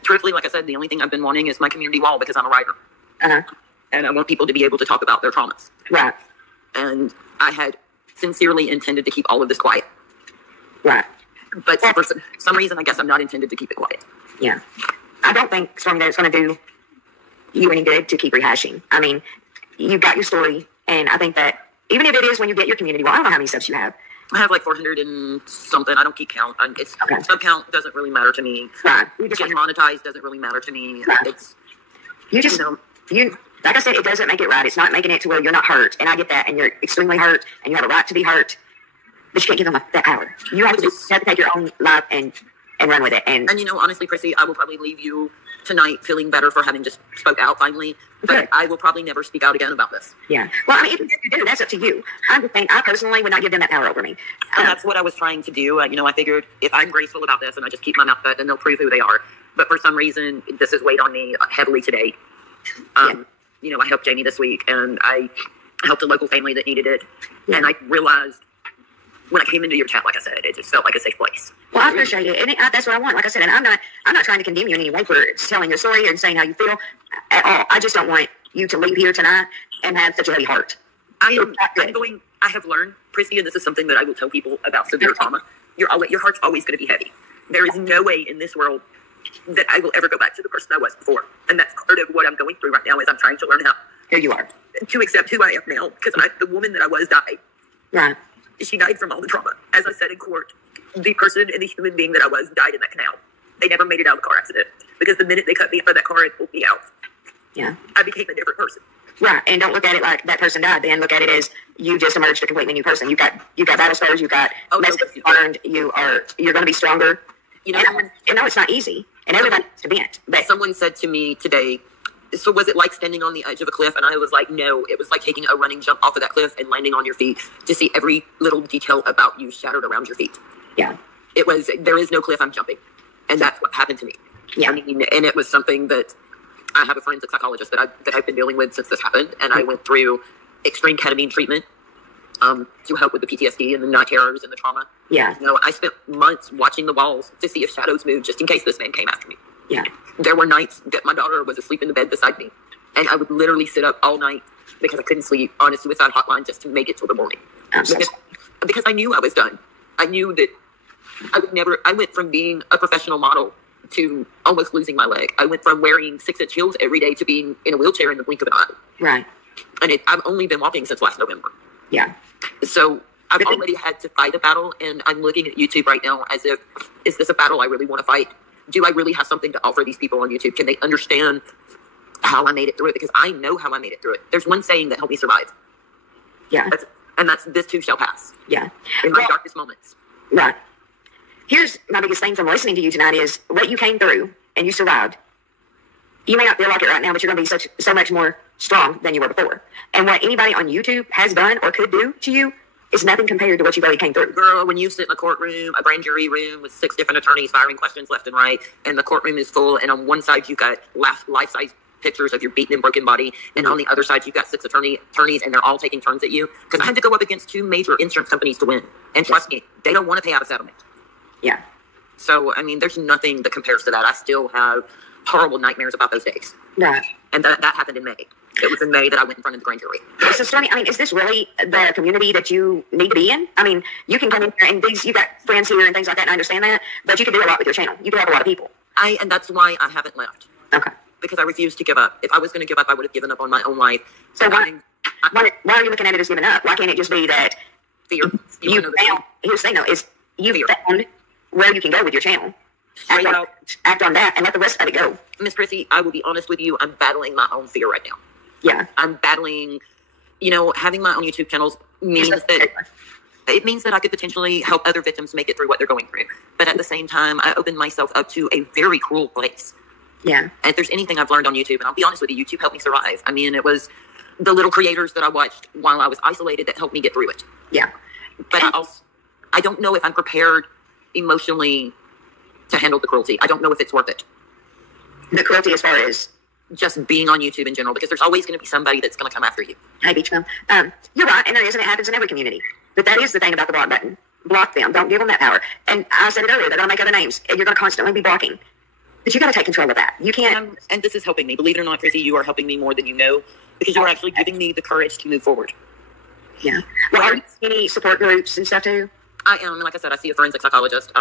Truthfully, like I said, the only thing I've been wanting is my community wall because I'm a writer. Uh-huh. And I want people to be able to talk about their traumas. Right. And I had sincerely intended to keep all of this quiet. Right. But for some reason, I guess I'm not intended to keep it quiet. Yeah. I don't think, Stormy, that it's going to do you any good to keep rehashing. I mean, you've got your story, and I think that even if it is when you get your community wall, I don't know how many subs you have. I have like 400 and something. I don't keep count. Sub count doesn't really matter to me. Right. Getting monetized doesn't really matter to me. Right. Like I said, it doesn't make it right. It's not making it to where you're not hurt. And I get that. And you're extremely hurt. And you have a right to be hurt. But you can't give them that power. You have to take your own life and run with it. And honestly, Prissy, I will probably leave you tonight feeling better for having just spoke out finally. But good. I will probably never speak out again about this. Yeah. Well, I mean, if you do, that's up to you. I'm just saying, I personally would not give them that power over me. And that's what I was trying to do. I figured if I'm graceful about this and I just keep my mouth shut, then they'll prove who they are. But for some reason, this has weighed on me heavily today. I helped Jamie this week, and I helped a local family that needed it. Yeah. And I realized when I came into your chat, like I said, it just felt like a safe place. Well, I appreciate it. And that's what I want. Like I said, and I'm not trying to condemn you in any way for telling your story and saying how you feel at all. I just don't want you to leave here tonight and have such a heavy heart. I have learned, Prissy, and this is something that I will tell people about severe trauma. Your heart's always going to be heavy. There is no way in this world that I will ever go back to the person I was before. And that's part of what I'm going through right now is I'm trying to learn how. Here you are. To accept who I am now. Because the woman that I was died. Right. She died from all the trauma. As I said in court, the person and the human being that I was died in that canal. They never made it out of the car accident. Because the minute they cut me out of that car and pulled me out, yeah, I became a different person. Right. And don't look at it like that person died. Then look at it as you just emerged a completely new person. You've got battle scars. You've got lessons learned. You're going to be stronger. And I know it's not easy. And everybody needs to vent. But someone said to me today, So was it like standing on the edge of a cliff? And I was like, no, it was like taking a running jump off of that cliff and landing on your feet to see every little detail about you shattered around your feet. Yeah. It was, there is no cliff, I'm jumping. And that's what happened to me. Yeah. I mean, and it was something that I have a forensic psychologist that I've been dealing with since this happened. And I went through extreme ketamine treatment to help with the PTSD and the night terrors and the trauma. Yeah. You know, I spent months watching the walls to see if shadows moved just in case this man came after me. Yeah. There were nights that my daughter was asleep in the bed beside me, and I would literally sit up all night because I couldn't sleep on a suicide hotline just to make it till the morning. Because I knew I was done. I knew that I went from being a professional model to almost losing my leg. I went from wearing 6-inch heels every day to being in a wheelchair in the blink of an eye. Right. And I've only been walking since last November. Yeah. So I've already had to fight a battle, and I'm looking at YouTube right now as if, is this a battle I really want to fight? Do I really have something to offer these people on YouTube? Can they understand how I made it through it? Because I know how I made it through it. There's one saying that helped me survive. Yeah. That's this too shall pass. Yeah. In my darkest moments. Right. Here's my biggest thing from listening to you tonight is what you came through and you survived. You may not feel like it right now, but you're going to be so much more strong than you were before. And what anybody on YouTube has done or could do to you is nothing compared to what you've already came through. Girl, when you sit in a courtroom, a grand jury room with 6 different attorneys firing questions left and right, and the courtroom is full, and on one side you've got life-size pictures of your beaten and broken body, and on the other side you've got 6 attorneys, and they're all taking turns at you. Because I had to go up against 2 major insurance companies to win. And trust me, they don't want to pay out a settlement. Yeah. So, I mean, there's nothing that compares to that. I still have horrible nightmares about those days. Right. And that happened in May. It was in May that I went in front of the grand jury. So, Stormy, I mean, is this really the community that you need to be in? I mean, you can come in here and you've got friends here and things like that, and I understand that, but you can do a lot with your channel. You can have a lot of people. And that's why I haven't left. Okay. Because I refuse to give up. If I was going to give up, I would have given up on my own life. So why are you looking at it as giving up? Why can't it just be that fear? You found, here's the thing though, is you found where you can go with your channel. Act on that and let the rest of it go. Miss Prissy, I will be honest with you, I'm battling my own fear right now. Yeah. I'm battling, having my own YouTube channels means that it means that I could potentially help other victims make it through what they're going through. But at the same time, I opened myself up to a very cruel place. Yeah. And if there's anything I've learned on YouTube, and I'll be honest with you, YouTube helped me survive. I mean, it was the little creators that I watched while I was isolated that helped me get through it. Yeah. But I don't know if I'm prepared emotionally to handle the cruelty. I don't know if it's worth it. The cruelty as far as? Just being on YouTube in general, because there's always going to be somebody that's going to come after you. Hey, Beachcomb. You're right, and there is, and it happens in every community. But that is the thing about the block button. Block them. Don't give them that power. And I said it earlier, they're going to make other names, and you're going to constantly be blocking. But you got to take control of that. You can't. And this is helping me. Believe it or not, Prissy, you are helping me more than you know, because you're actually giving me the courage to move forward. Yeah. Well, are you in any support groups and stuff too? I am. Like I said, I see a forensic psychologist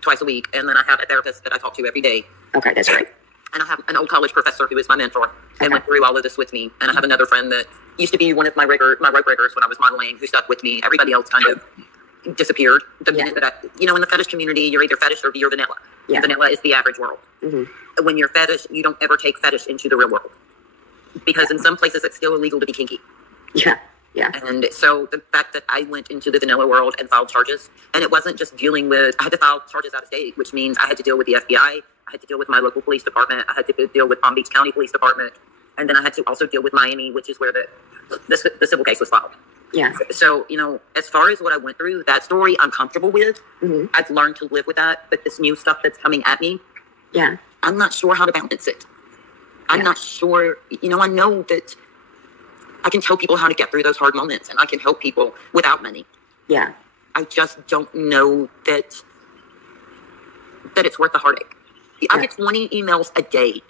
twice a week, and then I have a therapist that I talk to every day. Okay, that's right. And I have an old college professor who is my mentor and went through all of this with me. And I have another friend that used to be one of my rope riggers when I was modeling, who stuck with me. Everybody else kind of disappeared the minute that in the fetish community, you're either fetish or you're vanilla. Yeah. Vanilla is the average world. Mm-hmm. When you're fetish, you don't ever take fetish into the real world, because in some places it's still illegal to be kinky. Yeah. Yeah. And so the fact that I went into the vanilla world and filed charges, and it wasn't just dealing with, I had to file charges out of state, which means I had to deal with the FBI, I had to deal with my local police department, I had to deal with Palm Beach County Police Department, and then I had to also deal with Miami, which is where the civil case was filed. Yeah. So, as far as what I went through, that story I'm comfortable with. Mm-hmm. I've learned to live with that, but this new stuff that's coming at me, yeah, I'm not sure how to balance it. I'm not sure, I know that I can tell people how to get through those hard moments, and I can help people without money. Yeah. I just don't know that it's worth the heartache. I get 20 emails a day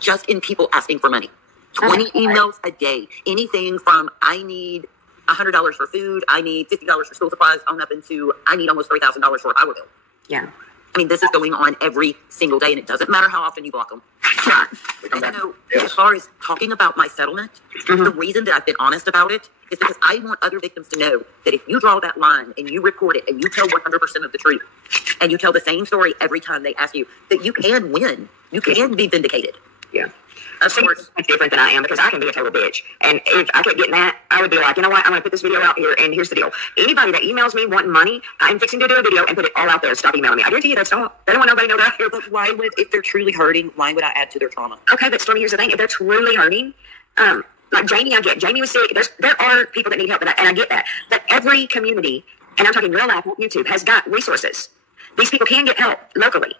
just in people asking for money. 20 emails a day. Anything from I need $100 for food, I need $50 for school supplies, on up into I need almost $3,000 for a power bill. Yeah. I mean, this is going on every single day, and it doesn't matter how often you block them. And as far as talking about my settlement, the reason that I've been honest about it is because I want other victims to know that if you draw that line and you report it and you tell 100% of the truth and you tell the same story every time they ask you, that you can win. You can be vindicated. Yeah. Of course. Much different than I am because I can be a total bitch. And if I kept getting that, I would be like, you know what? I'm going to put this video out here, and here's the deal. Anybody that emails me wanting money, I'm fixing to do a video and put it all out there. Stop emailing me. I guarantee you that's not. They don't want nobody to know that. But why would, if they're truly hurting, why would I add to their trauma? Okay, but Stormy, here's the thing. If they're truly hurting, like Jamie, I get. Jamie was sick. There are people that need help, and I get that. But every community, and I'm talking real life, YouTube, has got resources. These people can get help locally.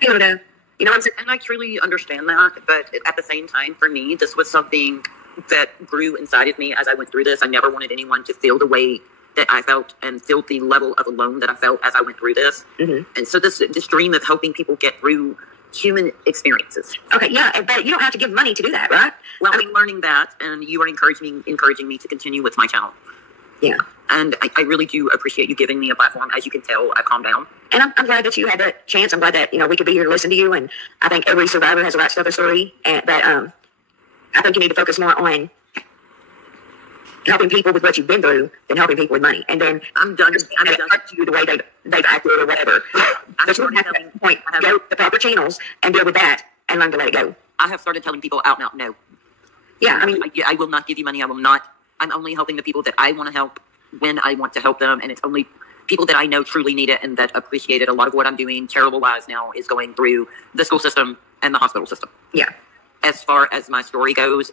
You know what I'm saying? And I truly understand that, but at the same time, for me, this was something that grew inside of me as I went through this. I never wanted anyone to feel the way that I felt and feel the level of alone that I felt as I went through this. Mm-hmm. And so this dream of helping people get through human experiences. Okay, yeah, but you don't have to give money to do that, right? Well, I'm learning that, and you are encouraging me to continue with my channel. Yeah. And I really do appreciate you giving me a platform. As you can tell, I've calmed down. And I'm glad that you had that chance. I'm glad that, we could be here to listen to you. And I think every survivor has a right to tell their story. And that I think you need to focus more on helping people with what you've been through than helping people with money. And then I'm done. I'm done. To you the way they've acted or whatever. But you don't have to point. Go to the proper channels and deal with that and learn to let it go. I have started telling people out and out, no. Yeah, I mean, I will not give you money. I will not. I'm only helping the people that I want to help when I want to help them, and it's only people that I know truly need it and that appreciate it. A lot of what I'm doing, charitable-wise now, is going through the school system and the hospital system. Yeah. As far as my story goes,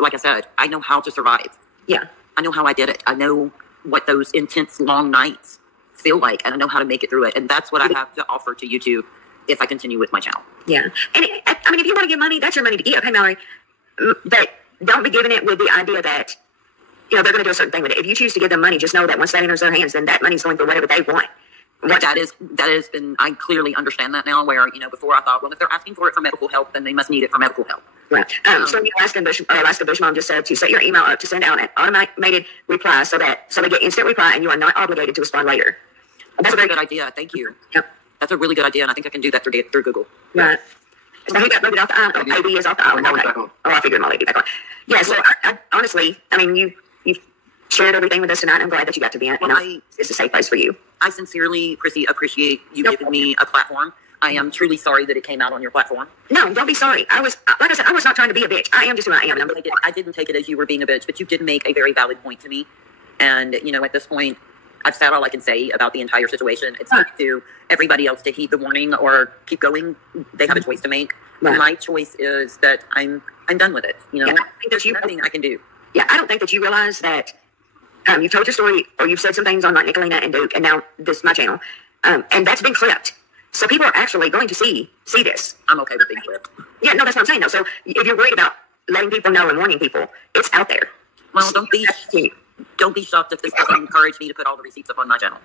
like I said, I know how to survive. Yeah. I know how I did it. I know what those intense, long nights feel like, and I know how to make it through it. And that's what I have to offer to YouTube if I continue with my channel. Yeah. And, I mean, if you want to give money, that's your money to give. Hey, Mallory. But don't be giving it with the idea that they're going to do a certain thing with it. If you choose to give them money, just know that once that enters their hands, then that money's going for whatever they want. That has been, I clearly understand that now, where, before I thought, well, if they're asking for it for medical help, then they must need it for medical help. Right. So Alaska Bush Mom just said to set your email up to send out an automated reply so they get instant reply and you are not obligated to respond later. That's a very good idea. Thank you. Yep. That's a really good idea, and I think I can do that through Google. Right. So he got voted off the island. AB is off the island. Okay. Oh, I figured my lady back on. Yeah, so I honestly, I mean, you've shared everything with us tonight. I'm glad that you got to be in. It's a safe place for you. I sincerely, Prissy, appreciate you giving me a platform. I am truly sorry that it came out on your platform. No, don't be sorry. Like I said, I was not trying to be a bitch. I am just who I am. I didn't take it as you were being a bitch, but you did make a very valid point to me. And, at this point, I've said all I can say about the entire situation. It's up to everybody else to heed the warning or keep going. They have a choice to make. Right. My choice is that I'm done with it. Yeah, I think there's nothing I can do. Yeah, I don't think that you realize that you've told your story or you've said some things on like Nicolina and Duke and now this is my channel. And that's been clipped. So people are actually going to see this. I'm okay with being clipped. Yeah, no, that's what I'm saying. No, so if you're worried about letting people know and warning people, it's out there. Well, don't be shocked if this doesn't encourage me to put all the receipts up on my channel.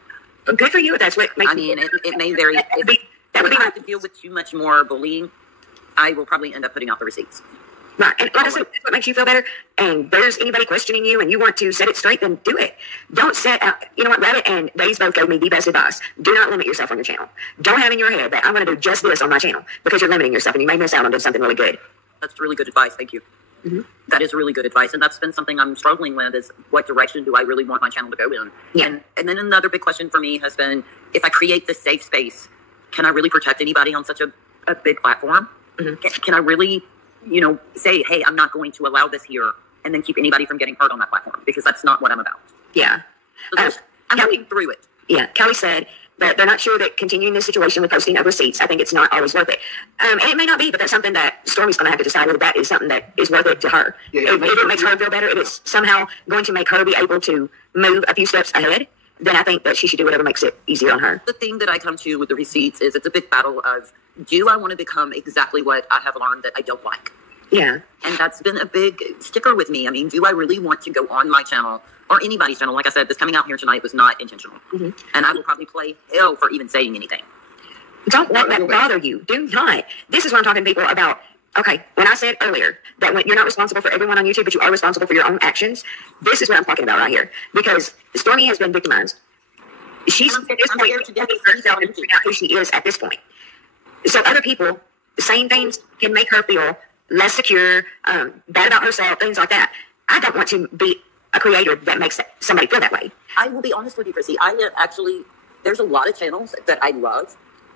Good for you if that's what makes it may vary. If I have to deal with too much more bullying, I will probably end up putting out the receipts. Right, and like I said, that's what makes you feel better. And there's anybody questioning you and you want to set it straight, then do it. Don't set out, you know what, Rabbit and Days both gave me the best advice. Do not limit yourself on your channel. Don't have in your head that I'm going to do just this on my channel because you're limiting yourself and you may miss out on doing something really good. That's really good advice. Thank you. Mm-hmm. That is really good advice. And that's been something I'm struggling with is what direction do I really want my channel to go in? Yeah. And then another big question for me has been, if I create this safe space, can I really protect anybody on such a big platform? Mm-hmm. Can I really, say, hey, I'm not going to allow this here and then keep anybody from getting hurt on that platform because that's not what I'm about. Yeah. So I'm working through it. Yeah. Kelly said that they're not sure that continuing this situation with posting of receipts, I think it's not always worth it. And it may not be, but that's something that Stormy's going to have to decide whether that is something that is worth it to her. If it makes her feel better, if it's somehow going to make her be able to move a few steps ahead, then I think that she should do whatever makes it easier on her. The thing that I come to with the receipts is it's a big battle of, do I want to become exactly what I have learned that I don't like? Yeah. And that's been a big sticker with me. I mean, do I really want to go on my channel or anybody's channel? Like I said, this coming out here tonight was not intentional. Mm-hmm. And I will probably play hell for even saying anything. Don't let that bother you. Do not. This is what I'm talking to people about. Okay, when I said earlier that when you're not responsible for everyone on YouTube, but you are responsible for your own actions, this is what I'm talking about right here. Because Stormy has been victimized. She's at this point herself and figure out who she is at this point. So other people, the same things can make her feel less secure, bad about herself, things like that. I don't want to be a creator that makes somebody feel that way. I will be honest with you, Prissy. There's a lot of channels that I love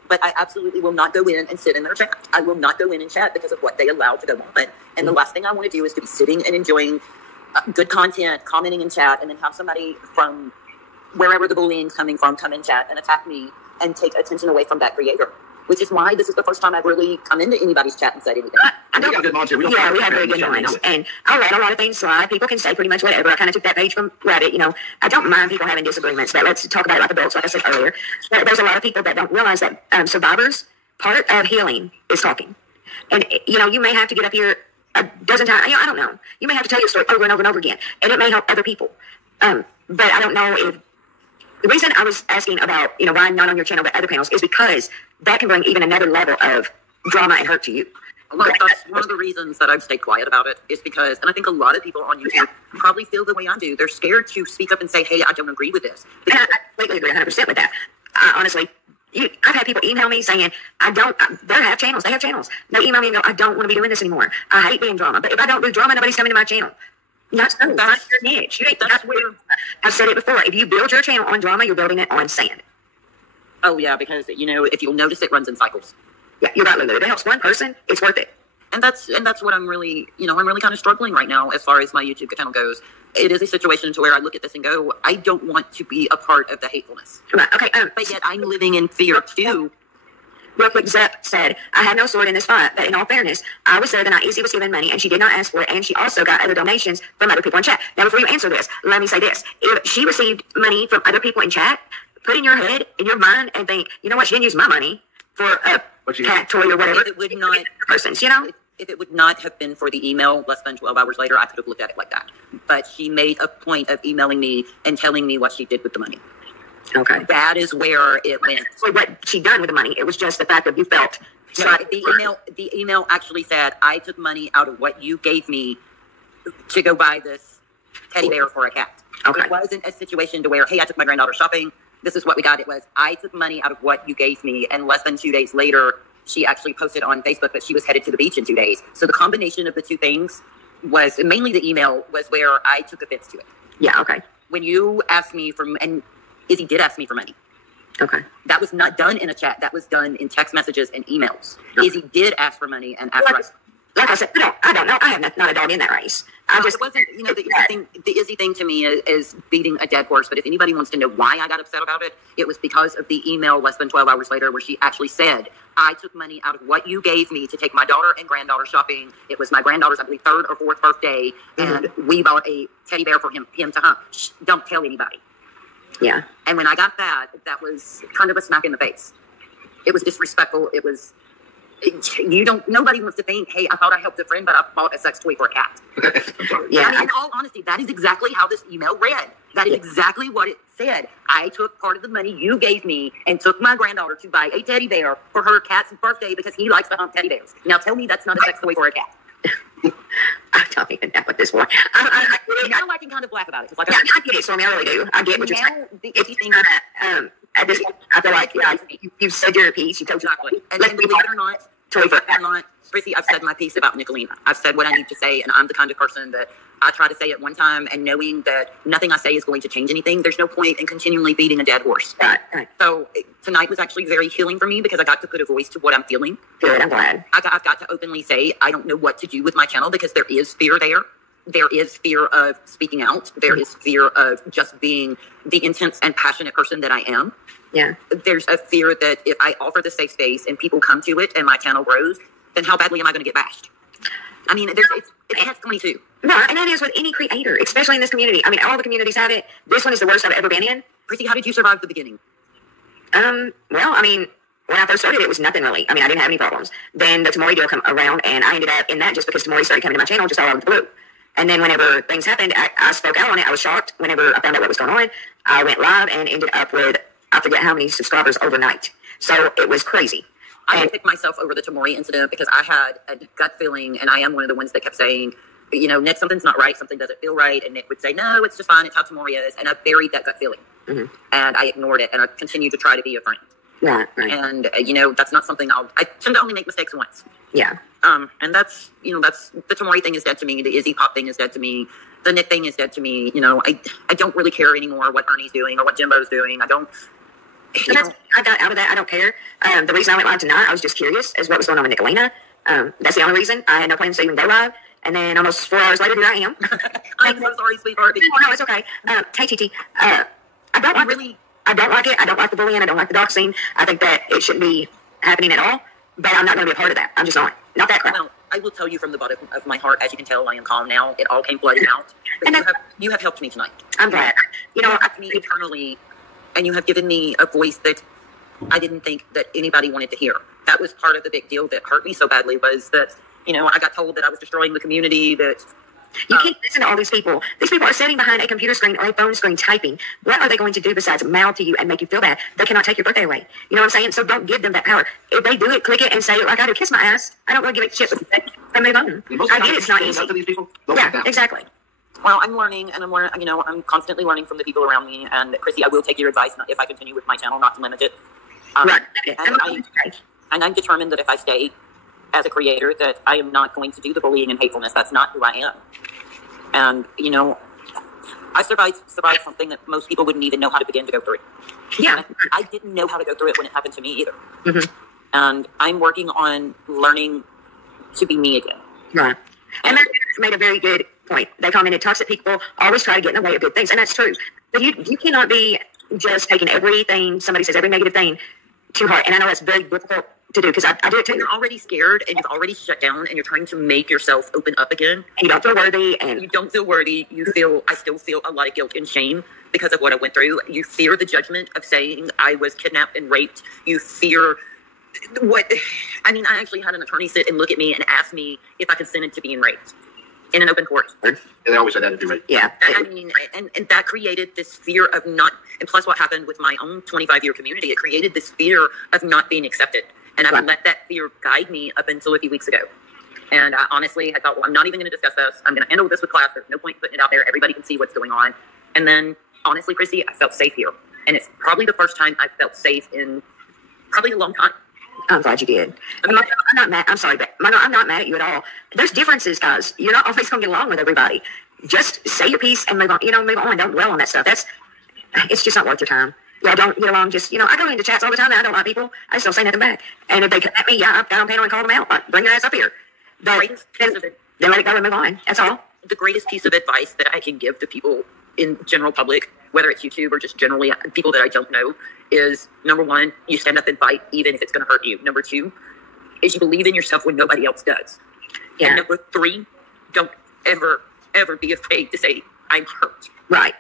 but I absolutely will not go in and sit in their chat. I will not go in and chat because of what they allow to go on. And the last thing I want to do is to be sitting and enjoying good content, commenting in chat, and then have somebody from wherever the bullying's coming from come in chat and attack me and take attention away from that creator. Which is why this is the first time I've really come into anybody's chat and said anything. We have good minds. We have very good minds. And I'll let a lot of things slide. People can say pretty much whatever. I kind of took that page from Reddit. I don't mind people having disagreements, but let's talk about it like adults, like I said earlier. There's a lot of people that don't realize that survivors, part of healing is talking. And, you may have to get up here a dozen times. I don't know. You may have to tell your story over and over and over again. And it may help other people. But I don't know if... The reason I was asking about, why I'm not on your channel but other panels is because that can bring even another level of drama and hurt to you. Well, that's one of the reasons that I've stayed quiet about it is because, and I think a lot of people on YouTube probably feel the way I do. They're scared to speak up and say, hey, I don't agree with this. And I completely agree 100% with that. Honestly, I've had people email me saying, they have channels. They email me and go, I don't want to be doing this anymore. I hate being drama. But if I don't do drama, nobody's coming to my channel. That's your niche. That's where I've said it before. If you build your channel on drama, you're building it on sand. Oh yeah, because if you'll notice, it runs in cycles. Yeah, you're right, Lulu. If it helps one person, it's worth it. And that's what I'm really, I'm really kind of struggling right now as far as my YouTube channel goes. It is a situation to where I look at this and go, I don't want to be a part of the hatefulness. Right. Okay. But yet I'm living in fear too. Real quick, Zep said, I have no sword in this fight, but in all fairness, I was there the night Izzy was given money, and she did not ask for it, and she also got other donations from other people in chat. Now, before you answer this, let me say this. If she received money from other people in chat, put in your head, in your mind, and think, you know what, she didn't use my money for a cat toy or whatever. If it would not... Persons, If it would not have been for the email less than 12 hours later, I could have looked at it like that. But she made a point of emailing me and telling me what she did with the money. Okay. That is where it went. So what she done with the money, it was just the fact that you felt... No, the email actually said, I took money out of what you gave me to go buy this teddy bear for a cat. Okay. It wasn't a situation to where, hey, I took my granddaughter shopping. This is what we got. It was, I took money out of what you gave me. And less than 2 days later, she actually posted on Facebook that she was headed to the beach in 2 days. So the combination of the two things was, mainly the email, was where I took offense to it. Yeah, okay. When you asked me for, and Izzy did ask me for money. Okay. That was not done in a chat. That was done in text messages and emails. Okay. Izzy did ask for money and asked for us. Like I said, I don't know. I have not a dog in that race. It wasn't, the Izzy thing to me is beating a dead horse. But if anybody wants to know why I got upset about it, it was because of the email less than 12 hours later where she actually said, I took money out of what you gave me to take my daughter and granddaughter shopping. It was my granddaughter's, I believe, 3rd or 4th birthday. Mm-hmm. And we bought a teddy bear for him to hunt. Shh, don't tell anybody. Yeah. And when I got that was kind of a smack in the face. It was disrespectful. It was... nobody wants to think, hey, I thought I helped a friend, but I bought a sex toy for a cat. Yeah. I mean, in all honesty, that is exactly how this email read. That is exactly what it said. I took part of the money you gave me and took my granddaughter to buy a teddy bear for her cat's birthday because he likes to hunt teddy bears. Now tell me that's not a sex toy for a cat. I don't even know what this was. Now I can kind of laugh about it. I get it, Stormy. I really do. I get what you're saying. At this point, I feel like you've said your piece. You told exactly. And believe it or not, Prissy, I've said my piece about Nicolina. I've said what I need to say, and I'm the kind of person that I try to say it one time, and knowing that nothing I say is going to change anything, there's no point in continually beating a dead horse. Right. So tonight was actually very healing for me because I got to put a voice to what I'm feeling. Good, I'm glad. I've got to openly say I don't know what to do with my channel because there is fear there. There is fear of speaking out. There is fear of just being the intense and passionate person that I am. Yeah. There's a fear that if I offer the safe space and people come to it and my channel grows, then how badly am I going to get bashed? I mean, it's catch-22. Right, and that is with any creator, especially in this community. I mean, all the communities have it. This one is the worst I've ever been in. Prissy, how did you survive the beginning? Well, I mean, when I first started, it was nothing really. I mean, I didn't have any problems. Then the Tamori deal come around, and I ended up in that just because Tamori started coming to my channel just all out of the blue. And then whenever things happened, I spoke out on it. I was shocked whenever I found out what was going on. I went live and ended up with, I forget how many subscribers overnight. So it was crazy. I picked myself over the Tamori incident because I had a gut feeling, and I am one of the ones that kept saying, Nick, something's not right, something doesn't feel right, and Nick would say, no, it's just fine, it's how Tamori is, and I buried that gut feeling, and I ignored it, and I continued to try to be a friend. Right. And, that's not something I tend to only make mistakes once. Yeah. And that's the Tamori thing is dead to me, the Izzy Pop thing is dead to me, the Nick thing is dead to me, I don't really care anymore what Ernie's doing or what Jimbo's doing, I got out of that. I don't care. The reason I went live tonight, I was just curious as what was going on with Nicolina. That's the only reason. I had no plans to even go live. And then almost 4 hours later, here I am. I'm so sorry, sweetheart. No, it's okay. Hey, TT. I don't like I don't like it. I don't like the bullying. I don't like the doxing. I think that it shouldn't be happening at all. But I'm not going to be a part of that. I'm just not that crap. Well, I will tell you from the bottom of my heart, as you can tell, I am calm now. It all came flooding out. But you have helped me tonight. I'm glad. You know, helped me eternally, and you have given me a voice that I didn't think that anybody wanted to hear. That was part of the big deal that hurt me so badly, was that, I got told that I was destroying the community, that... You can't listen to all these people. These people are sitting behind a computer screen or a phone screen typing. What are they going to do besides mouth to you and make you feel bad? They cannot take your birthday away. You know what I'm saying? So don't give them that power. If they do it, click it and say it like I do. Kiss my ass. I don't really give a shit what you say. And move on. I get it's not easy. Yeah, exactly. Well, I'm learning, and I'm constantly learning from the people around me. And Prissy, I will take your advice if I continue with my channel, not to limit it. Right. And I'm determined that if I stay as a creator, that I am not going to do the bullying and hatefulness. That's not who I am. And, I survived something that most people wouldn't even know how to begin to go through. Yeah. I didn't know how to go through it when it happened to me either. Mm-hmm. And I'm working on learning to be me again. Right. And that made a very good point. They commented, toxic people always try to get in the way of good things. And that's true. But you cannot be just taking everything, somebody says, every negative thing to heart. And I know that's very difficult to do, because I do it too. You're already scared, and you've already shut down, and you're trying to make yourself open up again. And you don't feel worthy. And you don't feel worthy. I still feel a lot of guilt and shame because of what I went through. You fear the judgment of saying I was kidnapped and raped. You fear I actually had an attorney sit and look at me and ask me if I consented to being raped in an open court. And they always said that if you're raped. Yeah. And that created this fear of not, and plus what happened with my own 25-year community, it created this fear of not being accepted. And I would let that fear guide me up until a few weeks ago. And I honestly, I thought, well, I'm not even going to discuss this. I'm going to handle this with class. There's no point putting it out there. Everybody can see what's going on. And then, honestly, Prissy, I felt safe here. And it's probably the first time I felt safe in probably a long time. I'm glad you did. I'm not mad. I'm sorry, but I'm not mad at you at all. There's differences, guys. You're not always going to get along with everybody. Just say your piece and move on. Move on. Don't dwell on that stuff. It's just not worth your time. Y'all don't get along. I go into chats all the time and I don't like people. I just don't say nothing back. And if they come at me, yeah, I'm panel and call them out. Like, bring your ass up here. But then let it go and move on. That's all. The greatest piece of advice that I can give to people in general public, whether it's YouTube or just generally people that I don't know, is number one, you stand up and fight even if it's going to hurt you. Number two is you believe in yourself when nobody else does. Yeah. And number three, don't ever be afraid to say, I'm hurt. Right.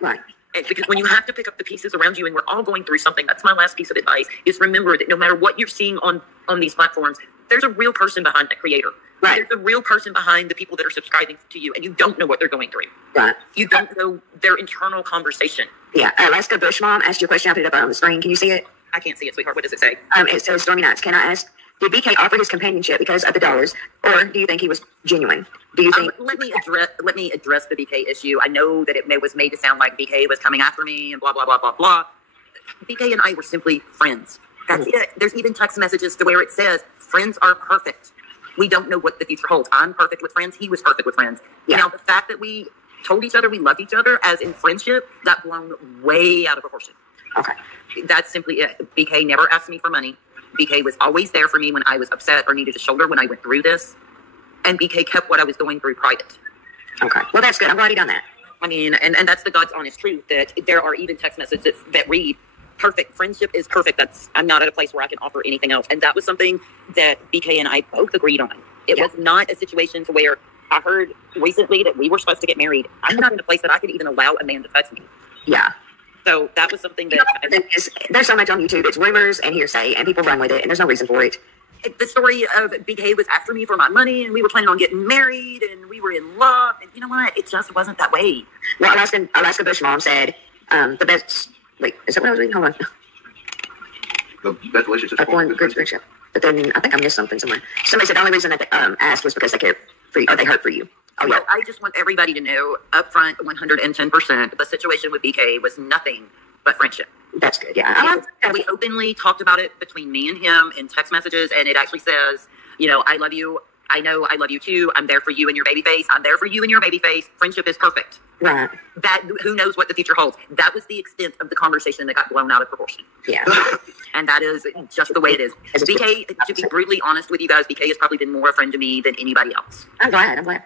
And because when you have to pick up the pieces around you, and we're all going through something, that's my last piece of advice, is remember that no matter what you're seeing on these platforms, there's a real person behind that creator. Right. There's a real person behind the people that are subscribing to you, and you don't know what they're going through. Right. You don't know their internal conversation. Yeah. Alaska Bush Mom asked you a question. I put it up on the screen. Can you see it? I can't see it, sweetheart. What does it say? It says, Stormy Nights, can I ask, did BK offer his companionship because of the dollars, or do you think he was genuine? Do you think? Let me address the BK issue. I know that it was made to sound like BK was coming after me and blah, blah, blah, blah, blah. BK and I were simply friends. That's it. There's even text messages to where it says, friends are perfect. We don't know what the future holds. I'm perfect with friends. He was perfect with friends. Yeah. Now, the fact that we told each other we loved each other as in friendship, got blown way out of proportion. Okay. That's simply it. BK never asked me for money. BK was always there for me when I was upset or needed a shoulder when I went through this. And BK kept what I was going through private. Okay. Well, that's good. I'm glad he done that. And that's the God's honest truth, that there are even text messages that read, perfect. Friendship is perfect. I'm not at a place where I can offer anything else. And that was something that BK and I both agreed on. It was not a situation to where I heard recently that we were supposed to get married. I'm not in a place that I could even allow a man to touch me. Yeah. So that was something that... There's so much on YouTube. It's rumors and hearsay, and people run with it, and there's no reason for it. The story of BK was after me for my money, and we were planning on getting married, and we were in love. And you know what? It just wasn't that way. Well, Alaska Bush Mom said, the best... Wait, is that what I was reading? Hold on. The best relationship. Good friendship. But then I think I missed something somewhere. Somebody said the only reason that they asked was because they cared for you, or they hurt for you. Oh, yeah. Well, I just want everybody to know up front, 110%, the situation with BK was nothing but friendship. That's good, yeah. And we openly talked about it between me and him in text messages, and it actually says, I love you. I know I love you too. I'm there for you and your baby face. I'm there for you and your baby face. Friendship is perfect. Right. That, who knows what the future holds. That was the extent of the conversation that got blown out of proportion. Yeah. And that is just the way it is. BK, to be brutally honest with you guys, BK has probably been more a friend to me than anybody else. I'm glad. And like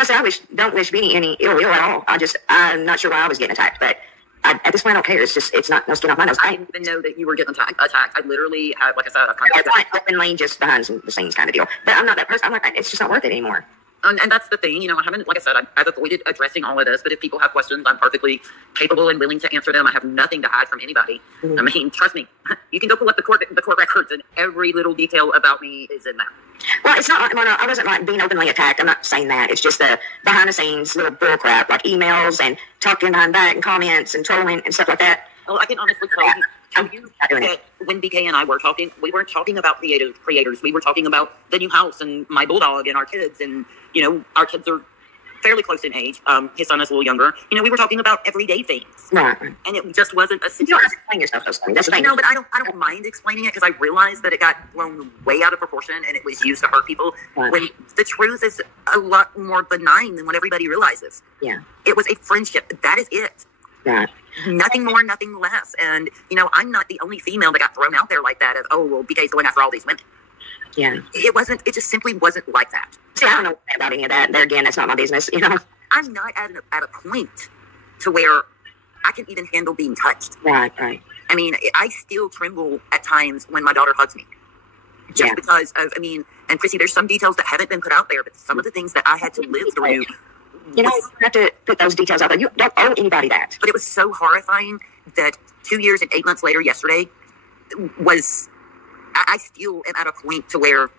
I said, don't wish Beanie any ill will at all. I'm not sure why I was getting attacked, but at this point, I don't care. It's not no skin off my nose. I didn't even know that you were getting attacked. I literally had, like I said, it's like openly just behind the scenes kind of deal. But I'm not that person. I'm like, it's just not worth it anymore. And that's the thing, I haven't, like I said, I've avoided addressing all of this, but if people have questions, I'm perfectly capable and willing to answer them. I have nothing to hide from anybody. I mean, trust me, you can go pull up the court records and every little detail about me is in there. Well, it's not, I wasn't like being openly attacked. I'm not saying that. It's just the behind the scenes little bull crap, like emails and talking behind back and comments and trolling and stuff like that. Well, I can honestly tell you that when BK and I were talking, we weren't talking about creators. We were talking about the new house and my bulldog and our kids. And, our kids are fairly close in age. His son is a little younger. We were talking about everyday things. Right. And it just wasn't a situation. You don't have to explain yourself, though. That's the thing. No, but I don't mind explaining it because I realized that it got blown way out of proportion and it was used to hurt people. Right. When the truth is a lot more benign than what everybody realizes. Yeah. It was a friendship. That is it. Right. Nothing more, nothing less. And, I'm not the only female that got thrown out there like that of, oh, well, BK's going after all these women. Yeah. It just simply wasn't like that. See, I don't know about any of that. There again, that's not my business, I'm not at a point to where I can even handle being touched. Right. I mean, I still tremble at times when my daughter hugs me. Just because of, and Prissy, there's some details that haven't been put out there, but some of the things that I had to live through. You have to put those details out there. You don't owe anybody that. But it was so horrifying that 2 years and 8 months later, yesterday, I still am at a point to where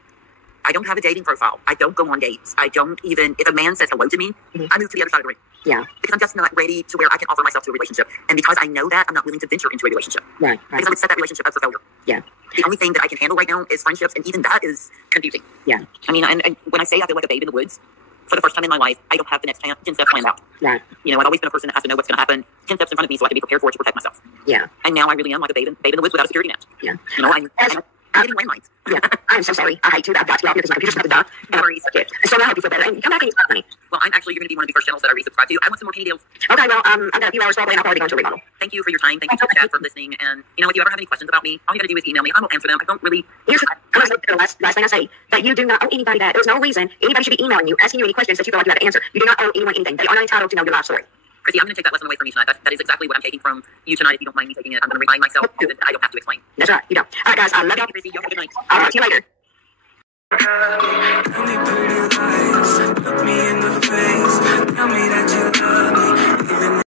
I don't have a dating profile. I don't go on dates. I don't even, if a man says hello to me, I move to the other side of the ring. Yeah. Because I'm just not ready to where I can offer myself to a relationship. And because I know that, I'm not willing to venture into a relationship. Right. Because I would set that relationship up for failure. Yeah. The only thing that I can handle right now is friendships, and even that is confusing. Yeah. And when I say I feel like a babe in the woods, for the first time in my life, I don't have the next 10 steps planned out. Right. I've always been a person that has to know what's going to happen 10 steps in front of me so I can be prepared for it to protect myself. Yeah. And now I really am like a babe in the woods without a security net. Yeah. I'm getting landmines. Yeah. I'm so sorry. I hate to. I've got to get off here because my computer's about to die. No worries. Okay. So I hope you feel better. And come back and use money. Well, you're going to be one of the first channels that I resubscribe to. I want some more candy deals. Okay, well, I've got a few hours probably, and I'll probably go into a remodel. Thank you for your time. Thank you to the chat for listening. And, if you ever have any questions about me, all you got to do is email me. I will answer them. I don't really... Here's the last thing I say, that you do not owe anybody that. There's no reason anybody should be emailing you, asking you any questions that you feel like you have to answer. You do not owe anyone anything. They are not entitled to know your life story. Prissy, I'm going to take that lesson away from you tonight. That is exactly what I'm taking from you tonight. If you don't mind me taking it, I'm going to remind myself that I don't have to explain. That's right. You don't. All right, guys. I love y'all. Prissy, you have a good night. All right. See you later. Tell me pretty lies, look me in the face, tell me that you love me, even